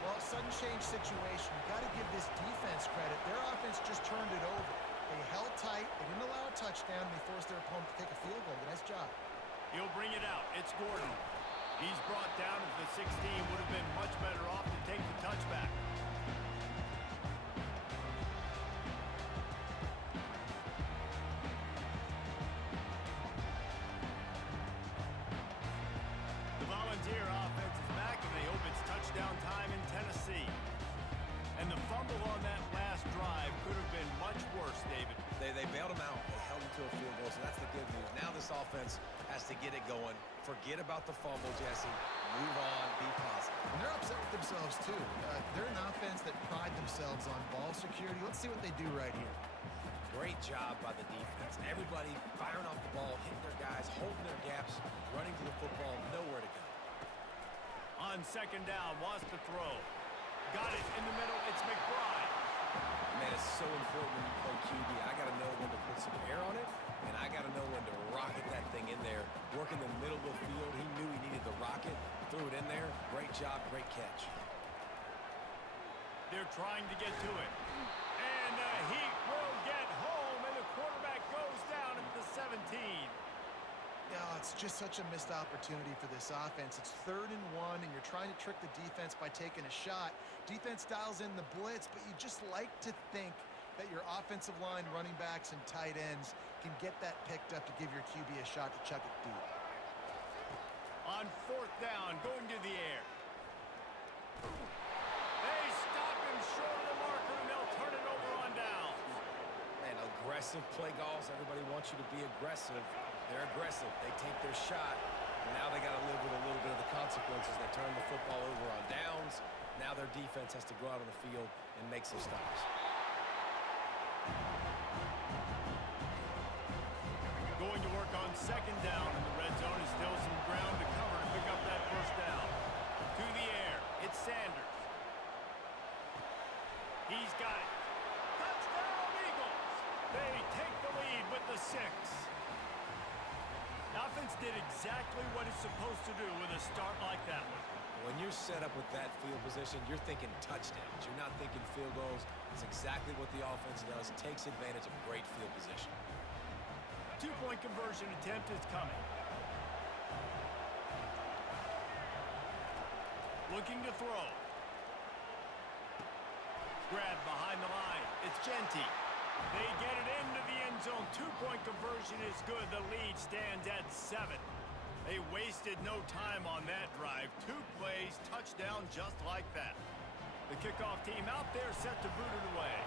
Well, sudden change situation. You got to give this defense credit. Their offense just turned it over. They held tight. They didn't allow a touchdown. They forced their opponent to take a field goal. Nice job. He'll bring it out. It's Gordon. He's brought down at the 16. Would have been much better off to take the touchback. The Volunteer offense is back, and they hope it's touchdown time in Tennessee. And the fumble on that last drive could have been much worse, David. They bailed him out. They held him to a field goal, so that's the good news. Now this offense has to get it going. Forget about the fumble, Jesse. Move on. Be positive. And they're upset with themselves, too. They're an offense that pride themselves on ball security. Let's see what they do right here. Great job by the defense. Everybody firing off the ball, hitting their guys, holding their gaps, running to the football, nowhere to go. On second down, wants to throw. Got it in the middle. It's McBride. Man, it's so important when you play QB. I got to know when to put some air on it, and I got to know when to rocket that thing in there. Work in the middle of the field. He knew he needed the rocket. Threw it in there. Great job. Great catch. They're trying to get to it. And the Heat will get home, and the quarterback goes down at the 17. Yeah, it's just such a missed opportunity for this offense. It's 3rd and 1, and you're trying to trick the defense by taking a shot. Defense dials in the blitz, but you just like to think that your offensive line, running backs, and tight ends can get that picked up to give your QB a shot to chuck it deep. On 4th down, going to the air. They stop him short of the marker, and they'll turn it over on down. Man, aggressive play calls. Everybody wants you to be aggressive. They're aggressive. They take their shot. And now they got to live with a little bit of the consequences. They turn the football over on downs. Now their defense has to go out on the field and make some stops. Going to work on second down, and the red zone is still some ground to cover to pick up that first down. To the air, it's Sanders. He's got it. Touchdown, Eagles! They take the lead with the 6. The offense did exactly what it's supposed to do with a start like that one. When you're set up with that field position, you're thinking touchdowns. You're not thinking field goals. It's exactly what the offense does. Takes advantage of great field position. 2-point conversion attempt is coming. Looking to throw. Grabbed behind the line. It's Genty. They get it into the end zone. 2-point conversion is good. The lead stands at 7. They wasted no time on that drive. 2 plays, touchdown just like that. The kickoff team out there set to boot it away.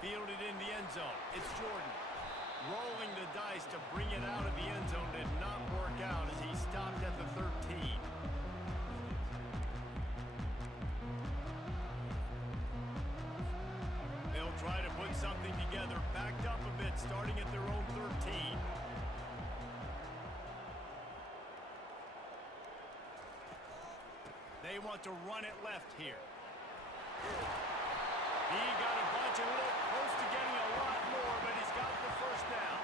Fielded in the end zone. It's Jordan. Rolling the dice to bring it out of the end zone did not work out as he stopped at the 13. They'll try to put something together, backed up a bit, starting at their own 13. They want to run it left here. He got a bunch and looked close to getting a lot more, but he's got the first down.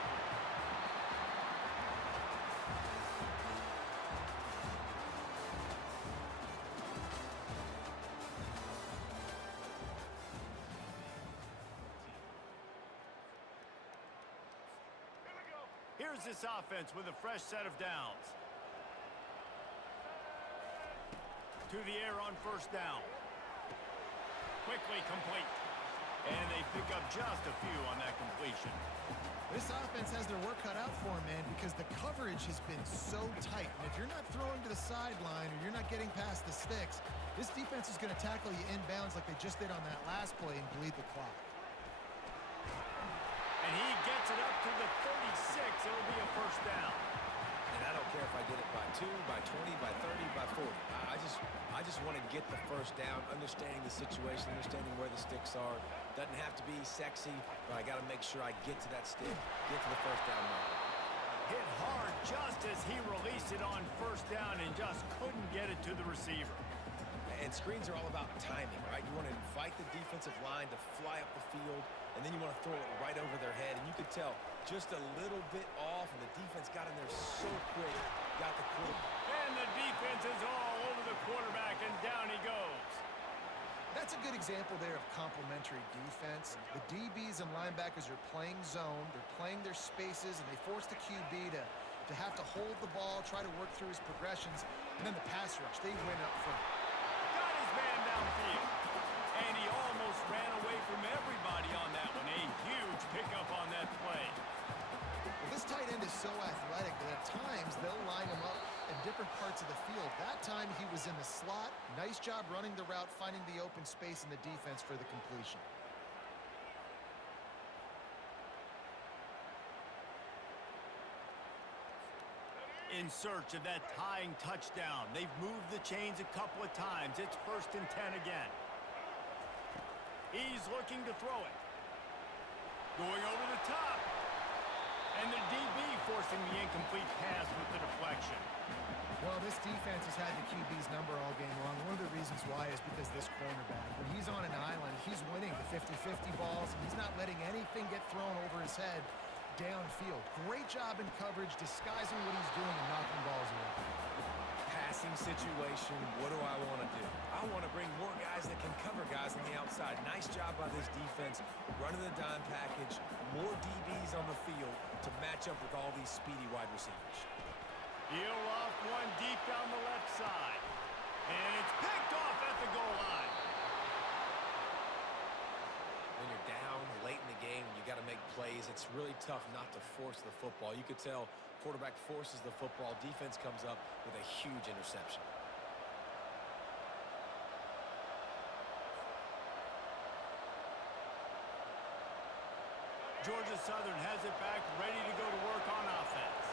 Here's this offense with a fresh set of downs. To the air on first down. Quickly complete. And they pick up just a few on that completion. This offense has their work cut out for them, man, because the coverage has been so tight. And if you're not throwing to the sideline or you're not getting past the sticks, this defense is going to tackle you inbounds like they just did on that last play and bleed the clock. And he gets it up to the 36. It'll be a first down. And I don't care if I did it by 2, by 20, by 30, by 40. I just want to get the first down, understanding the situation, understanding where the sticks are. Doesn't have to be sexy, but I got to make sure I get to that stick, get to the first down mark. Hit hard just as he released it on first down and just couldn't get it to the receiver. And screens are all about timing, right? You want to invite the defensive line to fly up the field, and then you want to throw it right over their head. And you could tell just a little bit off, and the defense got in there so quick, got the quarterback. And the defense is all over the quarterback, and down he goes. That's a good example there of complementary defense. The DBs and linebackers are playing zone, they're playing their spaces, and they force the QB to have to hold the ball, try to work through his progressions, and then the pass rush, they win up front. Got his man downfield. And he almost ran away from everybody on that one. A huge pickup on that play. Well, this tight end is so athletic that at times they'll line him up in different parts of the field. That time he was in the slot. Nice job running the route, finding the open space in the defense for the completion. In search of that tying touchdown. They've moved the chains a couple of times. It's 1st and 10 again. He's looking to throw it. Going over the top. And the DB forcing the incomplete pass with the deflection. Well, this defense has had the QB's number all game long. One of the reasons why is because this cornerback, when he's on an island, he's winning the 50-50 balls, and he's not letting anything get thrown over his head downfield. Great job in coverage, disguising what he's doing and knocking balls away. Passing situation, what do I want to do? I want to bring more guys that can cover guys on the outside. Nice job by this defense, running the dime package, more DBs on the field to match up with all these speedy wide receivers. He'll off one deep down the left side. And it's picked off at the goal line. When you're down late in the game, you got to make plays. It's really tough not to force the football. You could tell quarterback forces the football. Defense comes up with a huge interception. Georgia Southern has it back, ready to go to work on offense.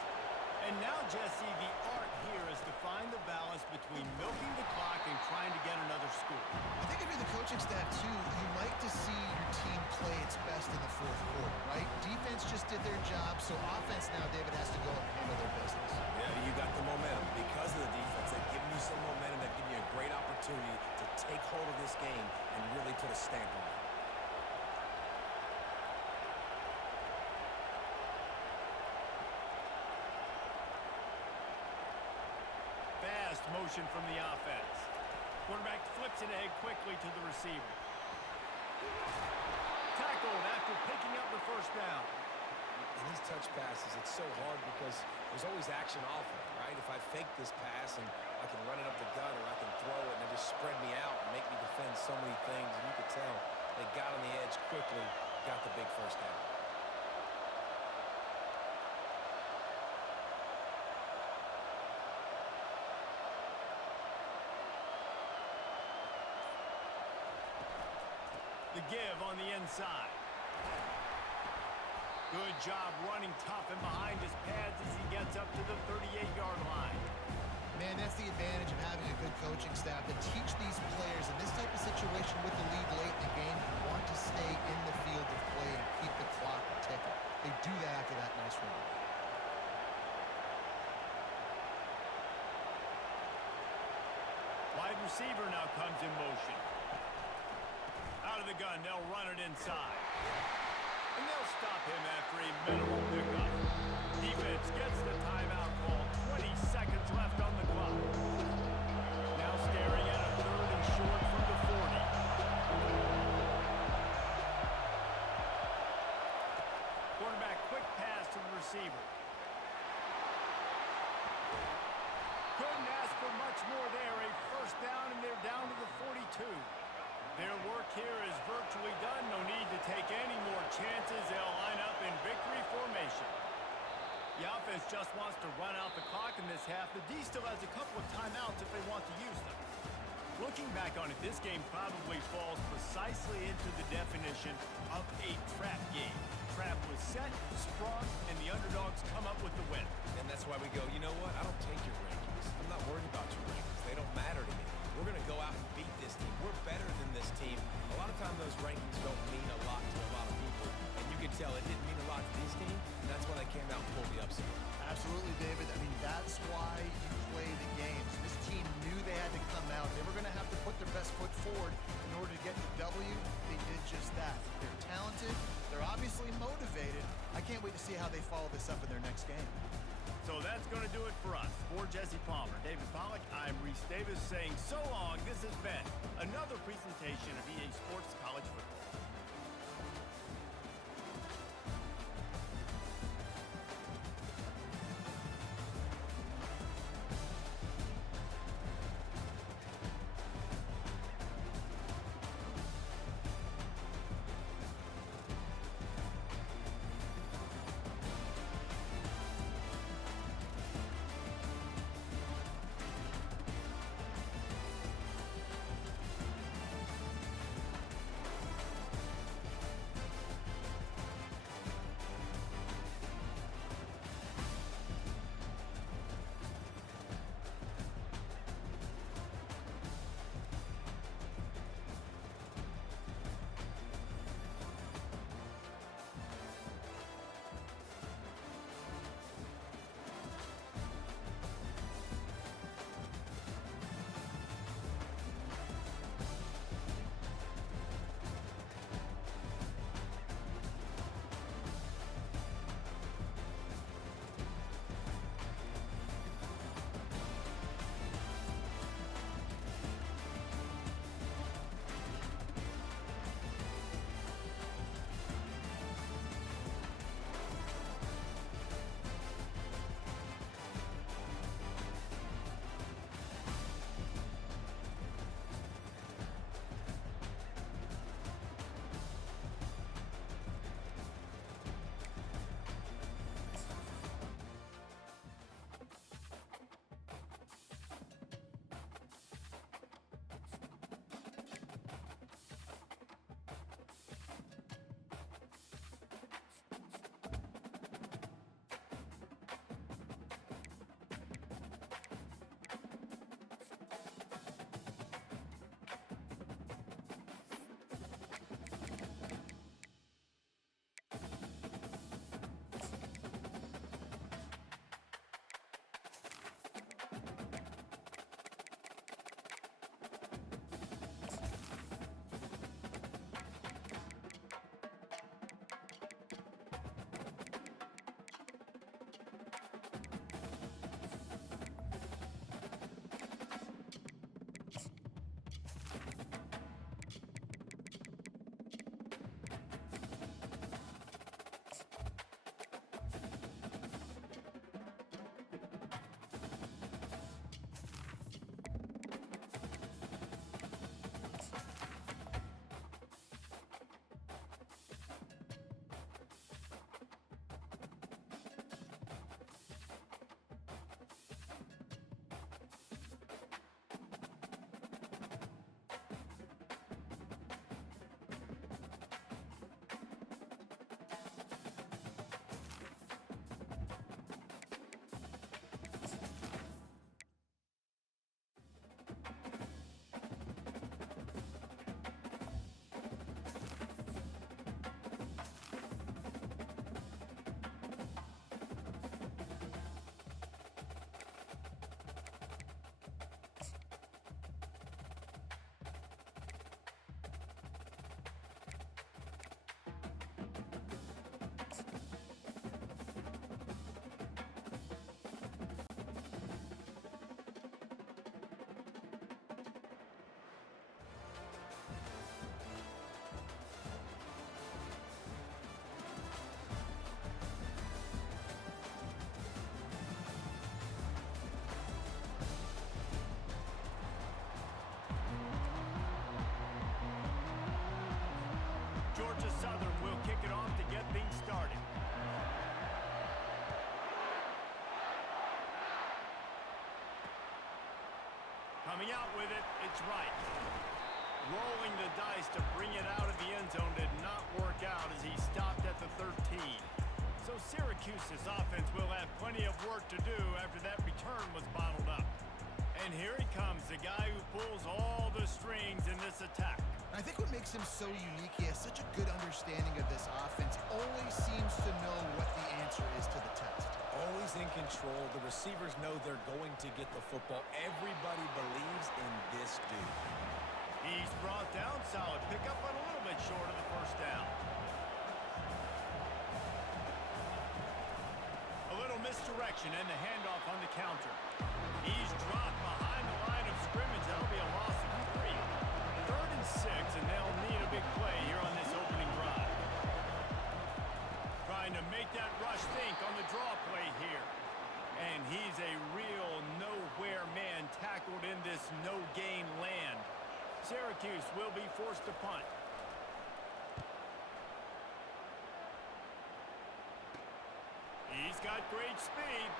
And now, Jesse, the art here is to find the balance between milking the clock and trying to get another score. I think if you're the coaching staff, too, you like to see your team play its best in the fourth quarter, right? Defense just did their job, so offense now, David, has to go and handle their business. Yeah, you got the momentum. Because of the defense, they've given you some momentum. They've given you a great opportunity to take hold of this game and really put a stamp on it. Fast motion from the offense. Quarterback flips it ahead quickly to the receiver. Tackled after picking up the first down. And these touch passes, it's so hard because there's always action off of it, right? If I fake this pass and I can run it up the gut or I can throw it and it just spread me out and make me defend so many things, and you could tell they got on the edge quickly, got the big first down. The give on the inside. Good job running tough and behind his pads as he gets up to the 38-yard line. Man, that's the advantage of having a good coaching staff that teach these players in this type of situation with the lead late in the game, you want to stay in the field of play and keep the clock ticking. They do that after that nice run. Wide receiver now comes in motion. out of the gun. They'll run it inside. And they'll stop him after a minimal pickup. Defense gets the timeout call. 20 seconds left on the clock. Now staring at a 3rd and short from the 40. Quarterback quick pass to the receiver. Couldn't ask for much more there. A first down, and they're down to the 42. Their work here is virtually done. No need to take any more chances. They'll line up in victory formation. The offense just wants to run out the clock in this half. The D still has a couple of timeouts if they want to use them. Looking back on it, this game probably falls precisely into the definition of a trap game. Trap was set, sprung, and the underdogs come up with the win. And that's why we go, you know what? I don't take your rankings. I'm not worried about your rankings. They don't matter to me. We're going to go out and beat this team. We're better than this team. A lot of times those rankings don't mean a lot to a lot of people. And you can tell it didn't mean a lot to this team. And that's why they came out and pulled the upset. Absolutely, David. I mean, that's why you play the games. This team knew they had to come out. They were going to have to put their best foot forward in order to get the W. They did just that. They're talented. They're obviously motivated. I can't wait to see how they follow this up in their next game. So that's going to do it for us. For Jesse Palmer, David Pollack, I'm Reese Davis saying so long. This has been another presentation of EA Sports College Football. Georgia Southern will kick it off to get things started. Coming out with it, it's Wright. Rolling the dice to bring it out of the end zone did not work out as he stopped at the 13. So Syracuse's offense will have plenty of work to do after that return was bottled up. And here he comes, the guy who pulls all the strings in this attack. I think what makes him so unique, he has such a good understanding of this offense, always seems to know what the answer is to the test. Always in control. The receivers know they're going to get the football. Everybody believes in this dude. He's brought down solid. Pick up on a little bit short of the first down. A little misdirection and the handoff on the counter. He's dropped behind the line of scrimmage. That'll be a loss of 3. 3rd and 6, and they'll need a big play here on this opening drive. Trying to make that rush think on the draw play here. And he's a real nowhere man tackled in this no-gain land. Syracuse will be forced to punt. He's got great speed.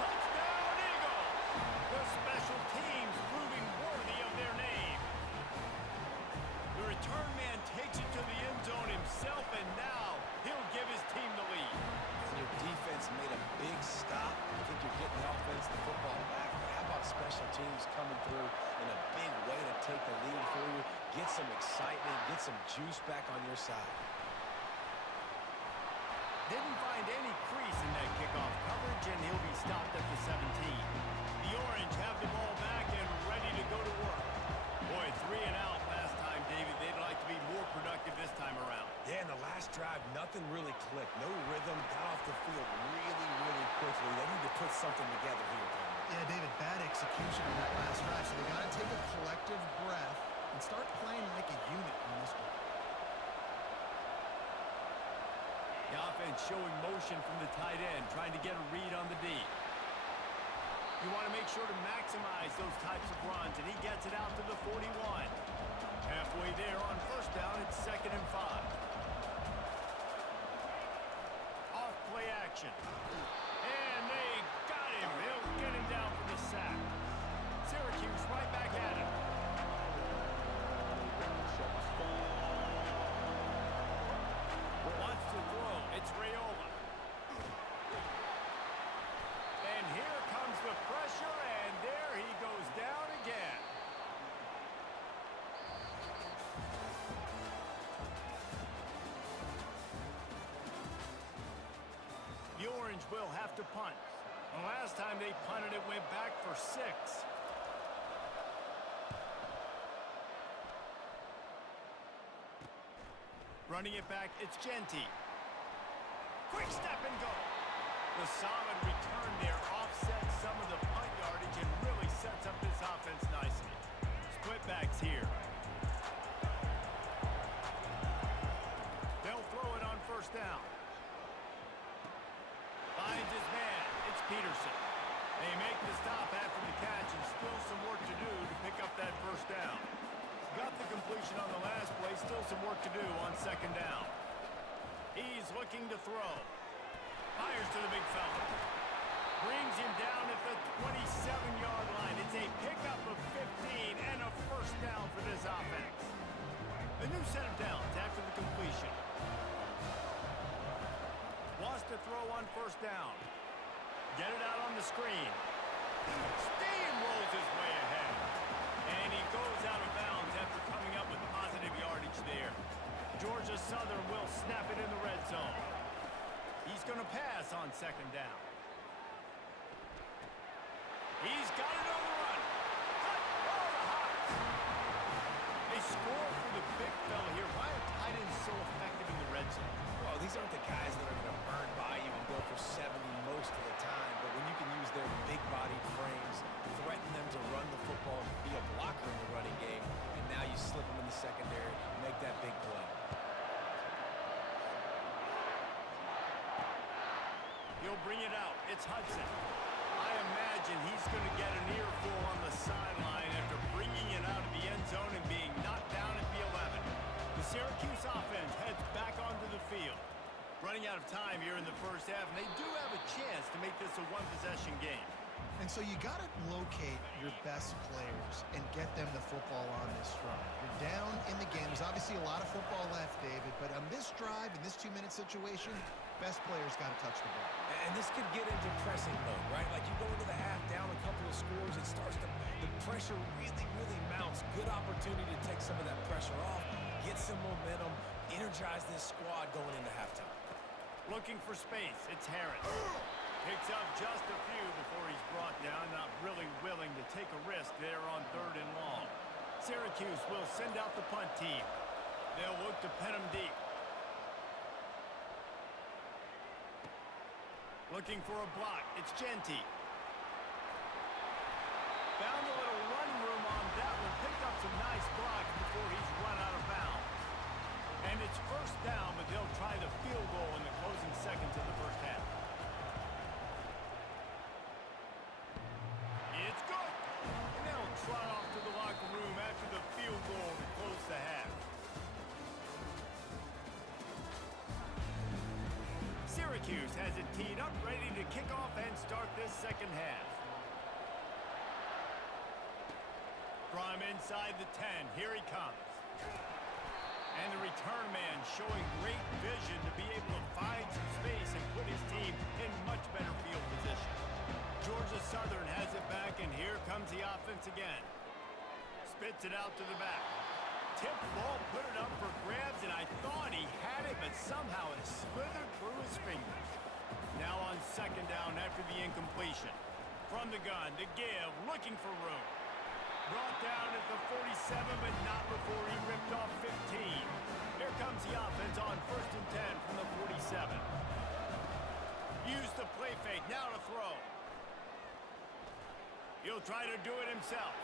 Touchdown Eagles! The special teams proving worthy of their name. The return man takes it to the end zone himself, and now he'll give his team the lead. Your defense made a big stop. I think you're getting the offense the football back. But how about special teams coming through in a big way to take the lead for you? Get some excitement, get some juice back on your side. Didn't find any crease in that kickoff coverage, and he'll be stopped at the 17. The Orange have the ball back and ready to go to work. Boy, 3 and out last time, David. They'd like to be more productive this time around. Yeah, in the last drive, nothing really clicked. No rhythm, got off the field really, really quickly. They need to put something together here, Tom. Yeah, David, bad execution on that last drive, so they got to take a collective breath and start playing like a unit on this one. The offense showing motion from the tight end, trying to get a read on the D. You want to make sure to maximize those types of runs, and he gets it out to the 41. Halfway there on first down, it's 2nd and 5. Off play action. And they got him. He'll get him down for the sack. Syracuse right back at him. Wants to throw. It's Raiola. And here comes the pressure, and there he goes down again. The Orange will have to punt. The last time they punted, it went back for 6. Running it back, it's Genty. Quick step and go. The solid return there offsets some of the punt yardage and really sets up this offense nicely. Split backs here. They'll throw it on first down. Finds his man. It's Peterson. They make the stop after the catch, and still some work to do to pick up that first down. Got the completion on the last play. Still some work to do on 2nd down. He's looking to throw. Fires to the big fella. Brings him down at the 27-yard line. It's a pickup of 15 and a first down for this offense. A new set of downs after the completion. Wants to throw on first down. Get it out on the screen. Steamrolls his way ahead. And he goes out of bounds after coming up with positive yardage there. Georgia Southern will snap it in the red zone. He's going to pass on 2nd down. He's got it on the run. Cut all the hops. They score for the big fella here. Why are tight ends so effective in the red zone? Well, these aren't the guys that are going to burn by you and go for 70 most of the time, but when you can use their big-bodied frames, threaten them to run the football, be a blocker in the running game, and now you slip them in the secondary, make that big play. He'll bring it out. It's Hudson. I imagine he's going to get an earful on the sideline after bringing it out of the end zone and being knocked down at the 11. The Syracuse offense heads back onto the field. Running out of time here in the first half, and they do have a chance to make this a one-possession game. And so you got to locate your best players and get them the football on this drive. You're down in the game. There's obviously a lot of football left, David, but on this drive, in this 2-minute situation, best players got to touch the ball. And this could get into pressing mode, right? Like you go into the half, down a couple of scores, it starts to, the pressure really mounts. Good opportunity to take some of that pressure off, get some momentum, energize this squad going into halftime. Looking for space, it's Harris. Picks up just a few before he's brought down, not really willing to take a risk there on 3rd and long. Syracuse will send out the punt team. They'll look to pin him deep. Looking for a block, it's Genty. Found a little running room on that one, picked up some nice blocks before he's run out of bounds. And it's first down, but they'll try the field goal in the closing seconds of the first half. It's good. And they'll trot off to the locker room after the field goal to close the half. Syracuse has it teed up, ready to kick off and start this second half. From inside the 10, here he comes. And the return man showing great vision to be able to find some space and put his team in much better field position. Georgia Southern has it back, and here comes the offense again. Spits it out to the back. Tipped ball, put it up for grabs, and I thought he had it, but somehow it slithered through his fingers. Now on second down after the incompletion. From the gun, to give, looking for room. Brought down at the 47, but not before he ripped off 15. Here comes the offense on 1st and 10 from the 47. Use the play fake, now to throw. He'll try to do it himself.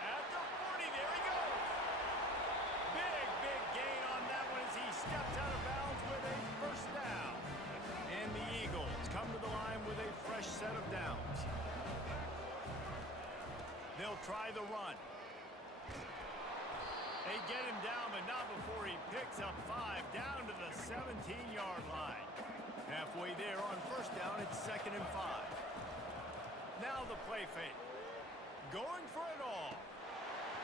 At the 40, there he goes. Big gain on that one as he steps out of bounds with a first down. And the Eagles come to the line with a fresh set of downs. They'll try the run. They get him down, but not before he picks up 5 down to the 17-yard line. Halfway there on first down, it's 2nd and 5. Now the play fake. Going for it all.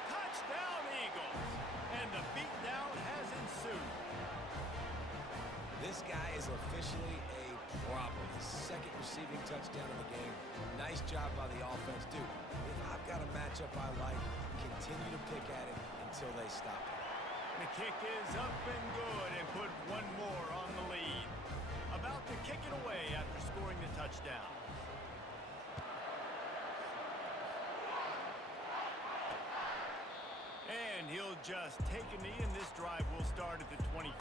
Touchdown, Eagles. And the beatdown has ensued. This guy is officially a problem. His 2nd receiving touchdown of the game. Nice job by the offense. Dude, if I've got a matchup I like, continue to pick at it until they stop it. The kick is up and good and put one more on the lead. About to kick it away after scoring the touchdown. And he'll just take a knee, and this drive will start at the 25.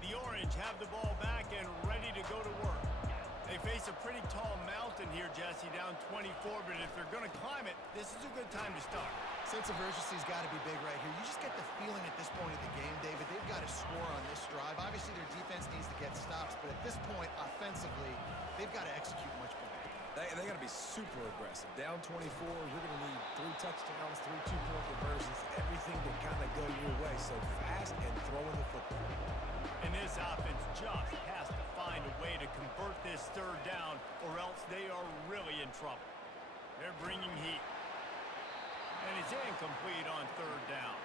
The Orange have the ball back and ready to go to work. They face a pretty tall mountain here, Jesse, down 24, but if they're going to climb it, this is a good time to start. Sense of urgency's got to be big right here. You just get the feeling at this point of the game, David, they've got to score on this drive. Obviously, their defense needs to get stops, but at this point, offensively, they've got to execute much better. They got to be super aggressive. Down 24, you're going to need 3 touchdowns, 3 two-point conversions, everything to kind of go your way. So fast and throwing the football. And this offense just has to find a way to convert this 3rd down, or else they are really in trouble. They're bringing heat. And it's incomplete on 3rd down.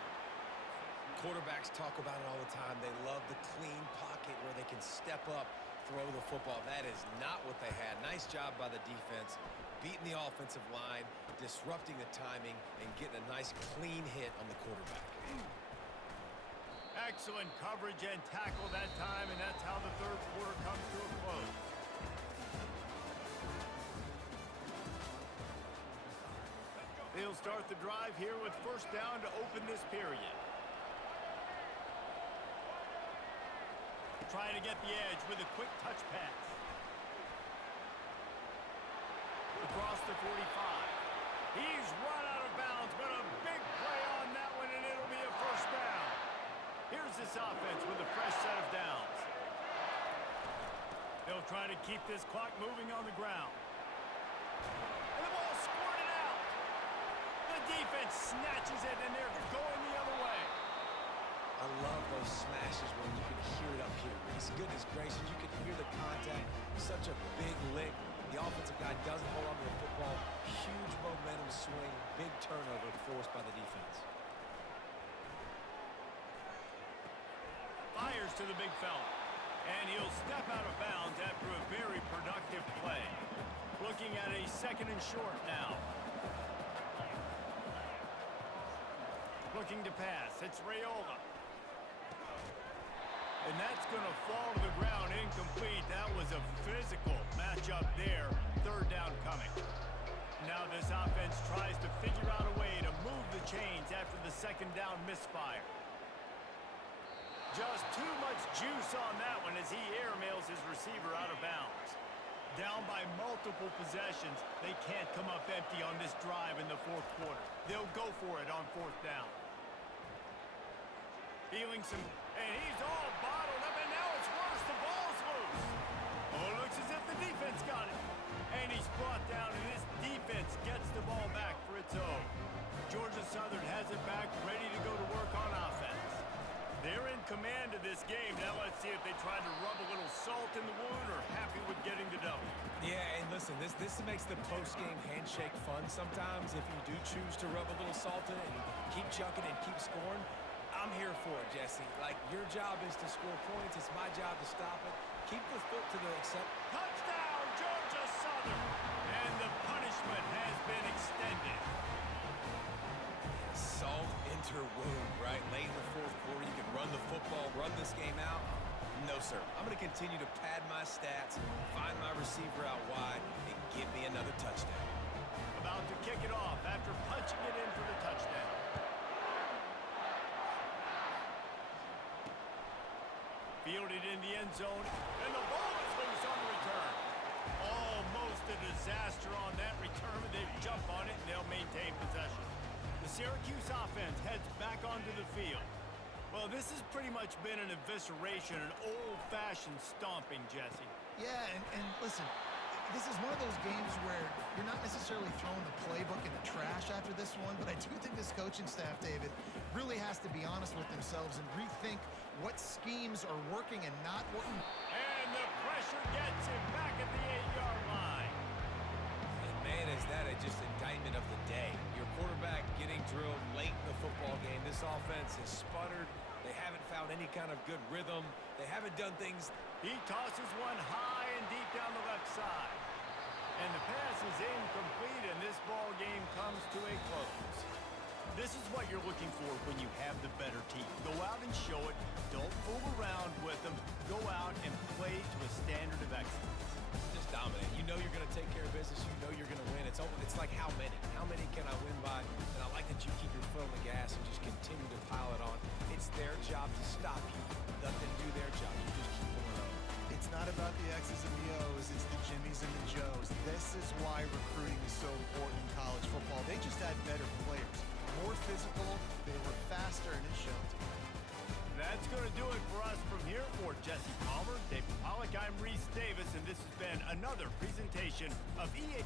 Quarterbacks talk about it all the time. They love the clean pocket where they can step up, throw the football. That is not what they had. Nice job by the defense, beating the offensive line, disrupting the timing, and getting a nice clean hit on the quarterback. Excellent coverage and tackle that time, and that's how the 3rd quarter comes to a close. They'll start the drive here with first down to open this period. Trying to get the edge with a quick touch pass. Across the 45. He's run out of bounds, but a big play on that one, and it'll be a first down. Here's this offense with a fresh set of downs. They'll try to keep this clock moving on the ground. And the ball squirted out. The defense snatches it, and they're going the other way. I love those smashes when you can hear it up here. Goodness gracious, you can hear the contact. Such a big lick. The offensive guy doesn't hold on to the football. Huge momentum swing. Big turnover forced by the defense. Fires to the big fella. And he'll step out of bounds after a very productive play. Looking at a 2nd and short now. Looking to pass. It's Raiola. And that's going to fall to the ground incomplete. That was a physical matchup there. 3rd down coming. Now this offense tries to figure out a way to move the chains after the 2nd down misfire. Just too much juice on that one as he airmails his receiver out of bounds. Down by multiple possessions, they can't come up empty on this drive in the 4th quarter. They'll go for it on 4th down. Feeling some, and he's all bottled up, and now it's worse. The ball's loose. Oh, it looks as if the defense got it. And he's brought down, and this defense gets the ball back for its own. Georgia Southern has it back, ready to go to work on offense. They're in command of this game. Now let's see if they try to rub a little salt in the wound or happy with getting the W. Yeah, and listen, this makes the post-game handshake fun sometimes if you do choose to rub a little salt in it and keep chucking and keep scoring. I'm here for it, Jesse. Like, your job is to score points. It's my job to stop it. Keep the foot to the accept. Touchdown, Georgia Southern! And the punishment has been extended. Salt enter wound, right? Late in the 4th quarter, you can run the football, run this game out. No, sir. I'm going to continue to pad my stats, find my receiver out wide, and give me another touchdown. About to kick it off after punching it in for the touchdown. Fielded in the end zone, and the ball is loose on the return. Almost a disaster on that return, but they jump on it, and they'll maintain possession. The Syracuse offense heads back onto the field. Well, this has pretty much been an evisceration, an old-fashioned stomping, Jesse. Yeah, and listen, this is one of those games where you're not necessarily throwing the playbook in the trash after this one, but I do think this coaching staff, David, really has to be honest with themselves and rethink what schemes are working and not working. And the pressure gets him back at the 8-yard line. And man, is that just indictment of the day. Your quarterback getting drilled late in the football game. This offense has sputtered. They haven't found any kind of good rhythm. They haven't done things. He tosses one high and deep down the left side. And the pass is incomplete, and this ball game comes to a close. This is what you're looking for when you have the better team. Go out and show it. Don't fool around with them. Go out and play to a standard of excellence. Just dominate. You know you're going to take care of business. You know you're going to win. It's like how many? How many can I win by? And I like that you keep your foot on the gas and just continue to pile it on. It's their job to stop you. Let them do their job. You just keep going on. It's not about the X's and the O's. It's the Jimmies and the Joes. This is why recruiting is so important in college football. They just had better players. More physical, they were faster, and it showed. That's going to do it for us from here. For Jesse Palmer, David Pollack, I'm Reese Davis, and this has been another presentation of EA.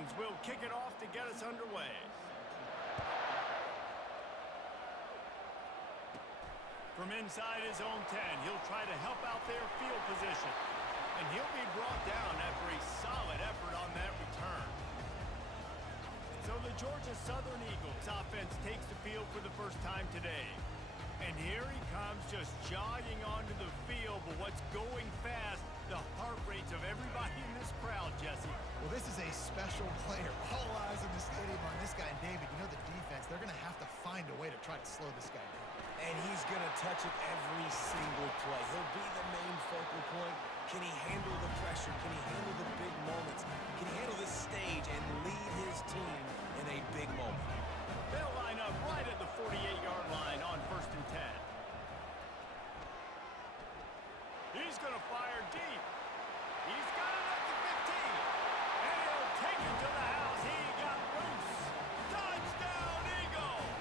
Rams will kick it off to get us underway. From inside his own 10, he'll try to help out their field position. And he'll be brought down after a solid effort on that return. So the Georgia Southern Eagles offense takes the field for the first time today. And here he comes, just jogging onto the field. But what's going fast, the heart rates of everybody in this crowd, Jesse. Well, this is a special player. All eyes in the stadium on this guy. And David, you know the defense, they're going to have to find a way to try to slow this guy down. And he's going to touch it every single play. He'll be the main focal point. Can he handle the pressure? Can he handle the big moments? Can he handle this stage and lead his team in a big moment? They'll line up right at the 48-yard line on 1st and 10. He's going to fire deep. He's got it at the 15. And he'll take it to the house. He got loose. Touchdown, Eagles!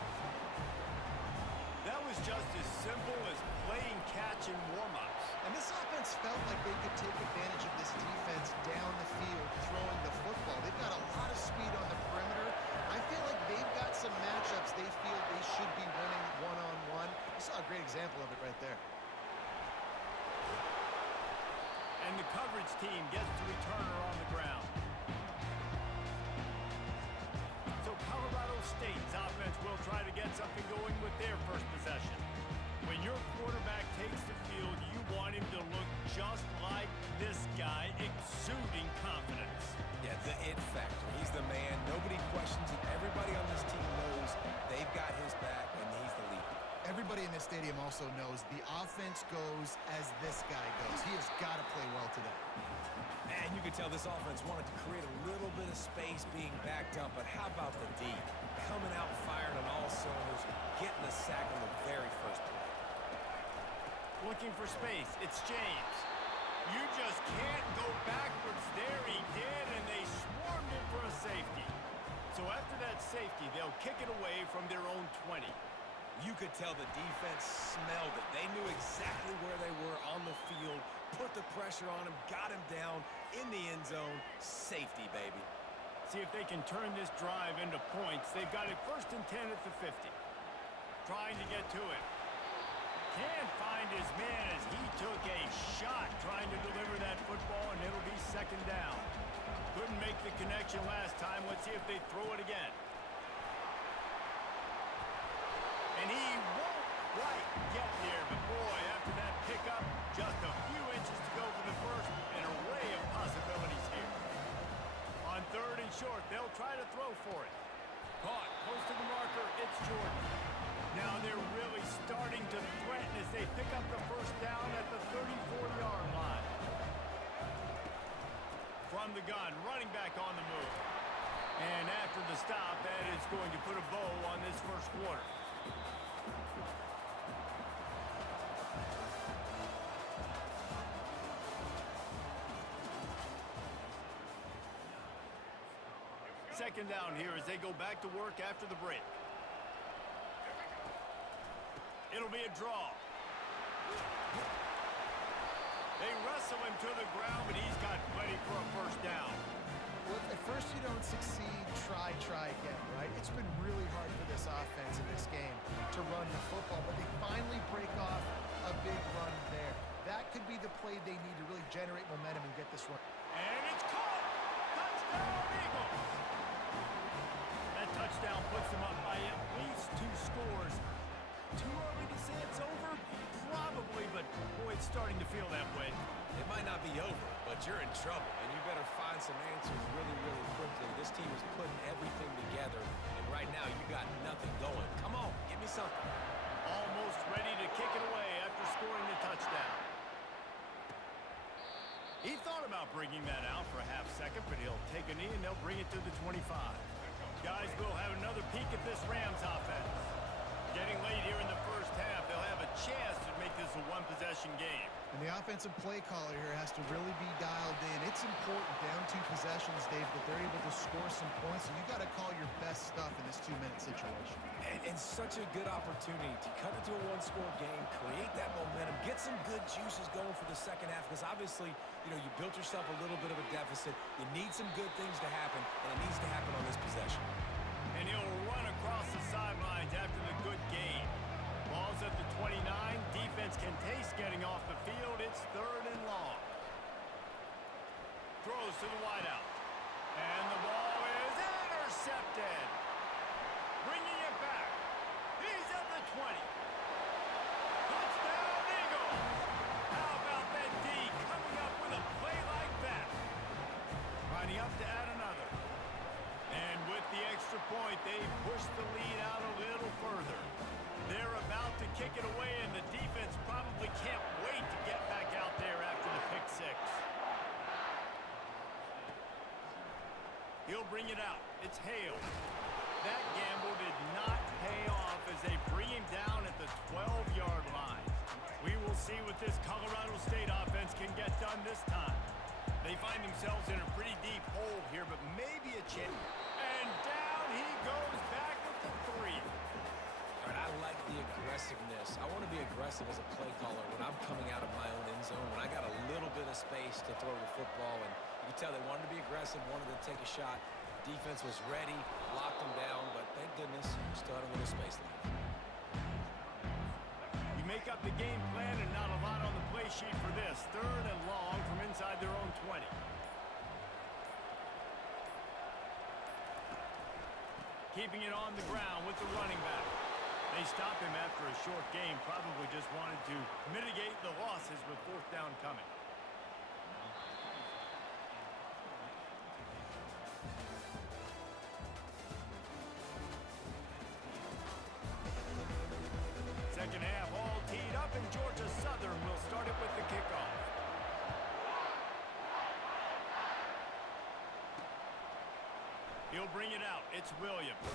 That was just as simple as playing catch in warm-ups. And this offense felt like they could take advantage of this defense down the field, throwing the football. They've got a lot of speed on the perimeter. I feel like they've got some matchups they feel they should be winning one-on-one. You saw a great example of it right there. And the coverage team gets the returner on the ground. So Colorado State's offense will try to get something going with their first possession. When your quarterback takes the field, you want him to look just like this guy, exuding confidence. Yeah, the it factor. He's the man. Nobody questions it. Everybody on this team knows they've got his back, and he's the leader. Everybody in this stadium also knows the offense goes as this guy goes. He has got to play well today. Man, you could tell this offense wanted to create a little bit of space being backed up, but how about the D? Coming out firing on all cylinders, getting the sack on the very first play. Looking for space. It's James. You just can't go backwards there. He did, and they swarmed him for a safety. So after that safety, they'll kick it away from their own 20. You could tell the defense smelled it. They knew exactly where they were on the field, put the pressure on him, got him down in the end zone. Safety, baby. See if they can turn this drive into points. They've got it 1st and 10 at the 50. Trying to get to it. Can't find his man as he took a shot trying to deliver that football, and it'll be 2nd down. Couldn't make the connection last time. Let's see if they throw it again. And he won't quite get there, but boy, after that pickup, just a few inches to go for the first. An array of possibilities here. On 3rd and short, they'll try to throw for it. Caught, close to the marker, it's Jordan. Now they're really starting to threaten as they pick up the 1st down at the 34-yard line. From the gun, running back on the move. And after the stop, that is going to put a bow on this 1st quarter. Second down here as they go back to work after the break. It'll be a draw. They wrestle him to the ground, but he's got plenty for a 1st down. Well, at first you don't succeed, try again, right? It's been really hard for this offense in this game to run the football, but they finally break off a big run there. That could be the play they need to really generate momentum and get this run. And it's caught! Touchdown, Eagles! That touchdown puts them up by at least 2 scores. Too early to say it's over? Probably, but boy, it's starting to feel that way. It might not be over, but you're in trouble, and you better find some answers really, really quickly. This team is putting everything together, and right now you got nothing going. Come on, give me something. Almost ready to kick it away after scoring the touchdown. He thought about bringing that out for a half second, but he'll take a knee and they'll bring it to the 25. Guys, we'll have another peek at this Rams offense. Getting late here in the 1st half, they'll have a chance to make this a 1-possession game. And the offensive play caller here has to really be dialed in. It's important down 2 possessions, Dave, that they're able to score some points, and you got to call your best stuff in this 2-minute situation. And such a good opportunity to cut into a 1-score game, create that momentum, get some good juices going for the second half, because obviously, you know, you built yourself a little bit of a deficit. You need some good things to happen, and it needs to happen on this possession. And he'll run across the sidelines after the good gain. Ball's at the 29. Defense can taste getting off the field. It's 3rd and long. Throws to the wideout. And the ball is intercepted. Bringing it back. He's at the 20. Touchdown, Eagles. How about that D coming up with a play like that? Lining up to add another. And with the extra point, they push the lead out a little further. They're about to kick it away, and the defense probably can't wait to get back out there after the pick 6. He'll bring it out. It's Hale. That gamble did not pay off as they bring him down at the 12-yard line. We will see what this Colorado State offense can get done this time. They find themselves in a pretty deep hole here, but maybe a chance. And down he goes back at the 3. All right, I like the aggressiveness. I want to be aggressive as a play caller when I'm coming out of my own end zone, when I got a little bit of space to throw the football. And you can tell they wanted to be aggressive, wanted to take a shot. Defense was ready, locked them down, but thank goodness, still had a little space left. You make up the game plan and not a lot on the play sheet for this. 3rd and long from inside their own 20. Keeping it on the ground with the running back. They stop him after a short game, probably just wanted to mitigate the losses with 4th down coming. Second half all teed up, and Georgia Southern will start it with the kickoff. He'll bring it out. It's Williams.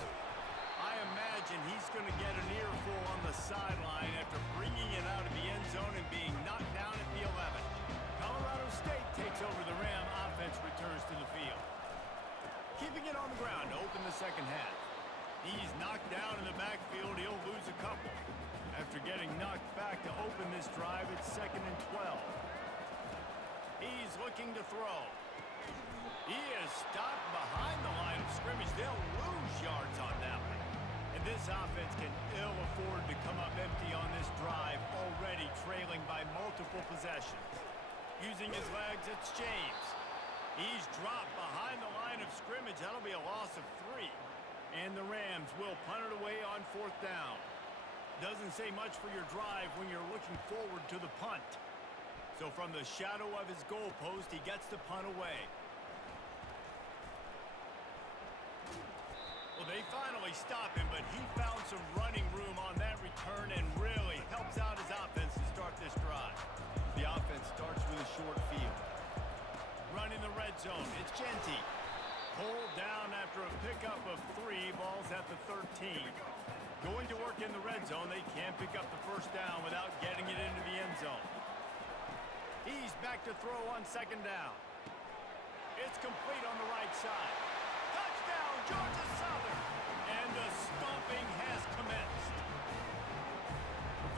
I imagine he's going to get an earful on the sideline after bringing it out of the end zone and being knocked down at the 11. Colorado State takes over the Ram. Offense returns to the field. Keeping it on the ground to open the second half. He's knocked down in the backfield. He'll lose a couple. After getting knocked back to open this drive, it's 2nd and 12. He's looking to throw. He is stopped behind the line of scrimmage. They'll lose yards on that one. And this offense can ill afford to come up empty on this drive, already trailing by multiple possessions. Using his legs, it's James. He's dropped behind the line of scrimmage. That'll be a loss of 3. And the Rams will punt it away on 4th down. Doesn't say much for your drive when you're looking forward to the punt. So from the shadow of his goalpost, he gets the punt away. Well, they finally stop him, but he found some running room on that return and really helps out his offense to start this drive. The offense starts with a short field. Running the red zone, it's Genty. Pulled down after a pickup of 3, balls at the 13. Going to work in the red zone, they can't pick up the 1st down without getting it into the end zone. He's back to throw on 2nd down. It's complete on the right side. Touchdown, Georgia Southern! And the stomping has commenced.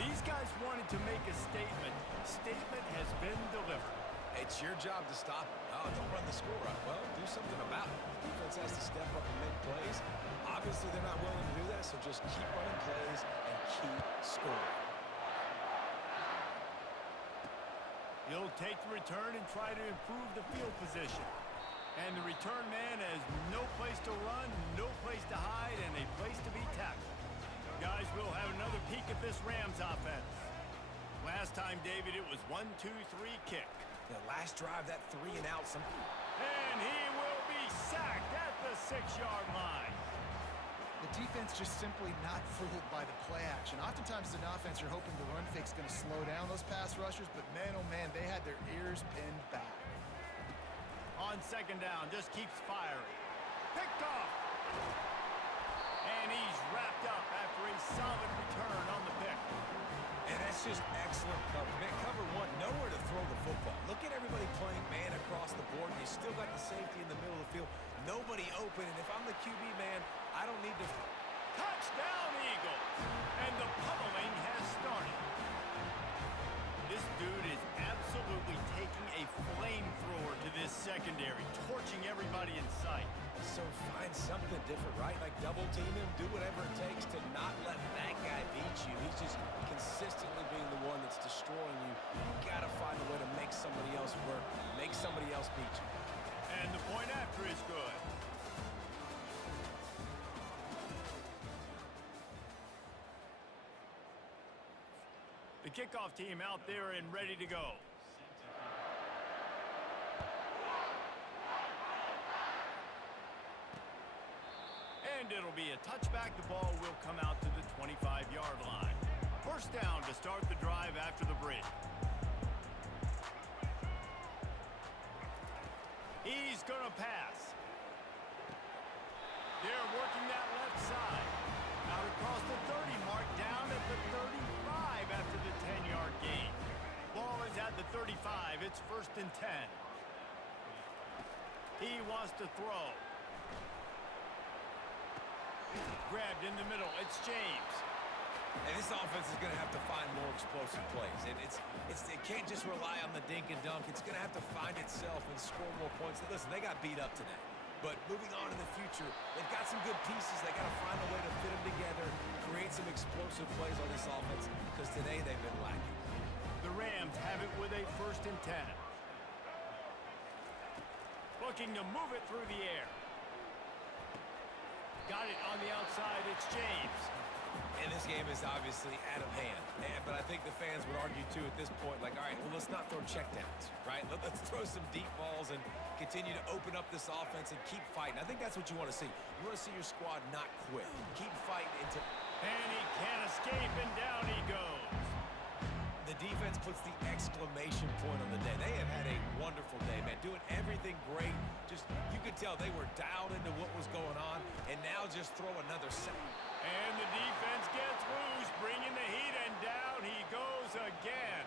These guys wanted to make a statement. Statement has been delivered. It's your job to stop it. Oh, don't run the score up. Well, do something about it. The defense has to step up and make plays. Obviously, they're not willing to do that, so just keep running plays and keep scoring. He'll take the return and try to improve the field position. And the return man has no place to run, no place to hide, and a place to be tackled. Guys, we'll have another peek at this Rams offense. Last time, David, it was 1-2-3 kick. The last drive, that 3 and out. And he will be sacked at the 6-yard line. The defense just simply not fooled by the play action. Oftentimes, as an offense, you're hoping the run fake's going to slow down those pass rushers, but man, oh man, they had their ears pinned back. On 2nd down, just keeps firing. Picked off. And he's wrapped up after a solid return on the pick. And that's just excellent cover. Man, cover one, nowhere to throw the football. Look at everybody playing man across the board. You still got the safety in the middle of the field. Nobody open, and if I'm the QB, man, I don't need to... Touchdown, Eagles! And the pummeling has started. This dude is absolutely taking a flamethrower to this secondary, torching everybody in sight. So find something different, right? Like double team him, do whatever it takes to not let that guy beat you. He's just consistently being the one that's destroying you. You gotta find a way to make somebody else work, make somebody else beat you. And the point after is good. The kickoff team out there and ready to go. And it'll be a touchback. The ball will come out to the 25-yard line. First down to start the drive after the break. He's going to pass. They're working that left side. Out across the 30 mark, down at the 35 after the 10-yard gain. Ball is at the 35. It's 1st and 10. He wants to throw. Grabbed in the middle. It's James. And this offense is going to have to find more explosive plays. And it can't just rely on the dink and dunk. It's going to have to find itself and score more points. Listen, they got beat up today. But moving on in the future, they've got some good pieces. They got to find a way to fit them together, create some explosive plays on this offense, because today they've been lacking. The Rams have it with a 1st and 10. Looking to move it through the air. Got it on the outside. It's James. And this game is obviously out of hand. But I think the fans would argue, too, at this point, like, all right, well, let's not throw checkdowns, right? Let's throw some deep balls and continue to open up this offense and keep fighting. I think that's what you want to see. You want to see your squad not quit. Keep fighting until... And he can't escape, and down he goes. The defense puts the exclamation point on the day. They have had a wonderful day, man. Doing everything great. Just, you could tell they were dialed into what was going on, and now just throw another set. And the defense gets loose, bringing the heat, and down he goes again.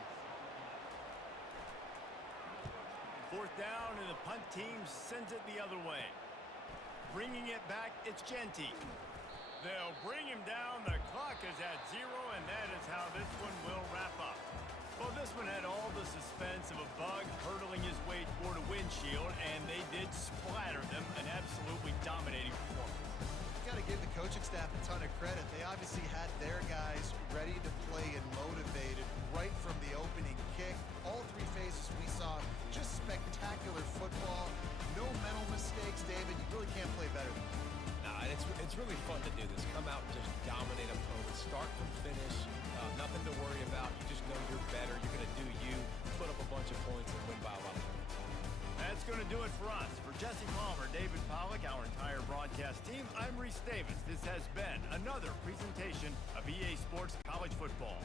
4th down, and the punt team sends it the other way. Bringing it back, it's Genty. They'll bring him down. The clock is at 0, and that is how this one will wrap up. Well, this one had all the suspense of a bug hurtling his way toward a windshield, and they did splatter them. An absolutely dominating performance. Got to give the coaching staff a ton of credit. They obviously had their guys ready to play and motivated right from the opening kick. All 3 phases we saw just spectacular football. No mental mistakes, David. You really can't play better than that. Nah, and it's really fun to do this. Come out and just dominate opponents. Start from finish. Nothing to worry about. You just know you're better. You're going to do you. Put up a bunch of points and win by a lot of points. That's going to do it for us. For Jesse Palmer, David Pollack, our entire broadcast team, I'm Reese Davis. This has been another presentation of EA Sports College Football.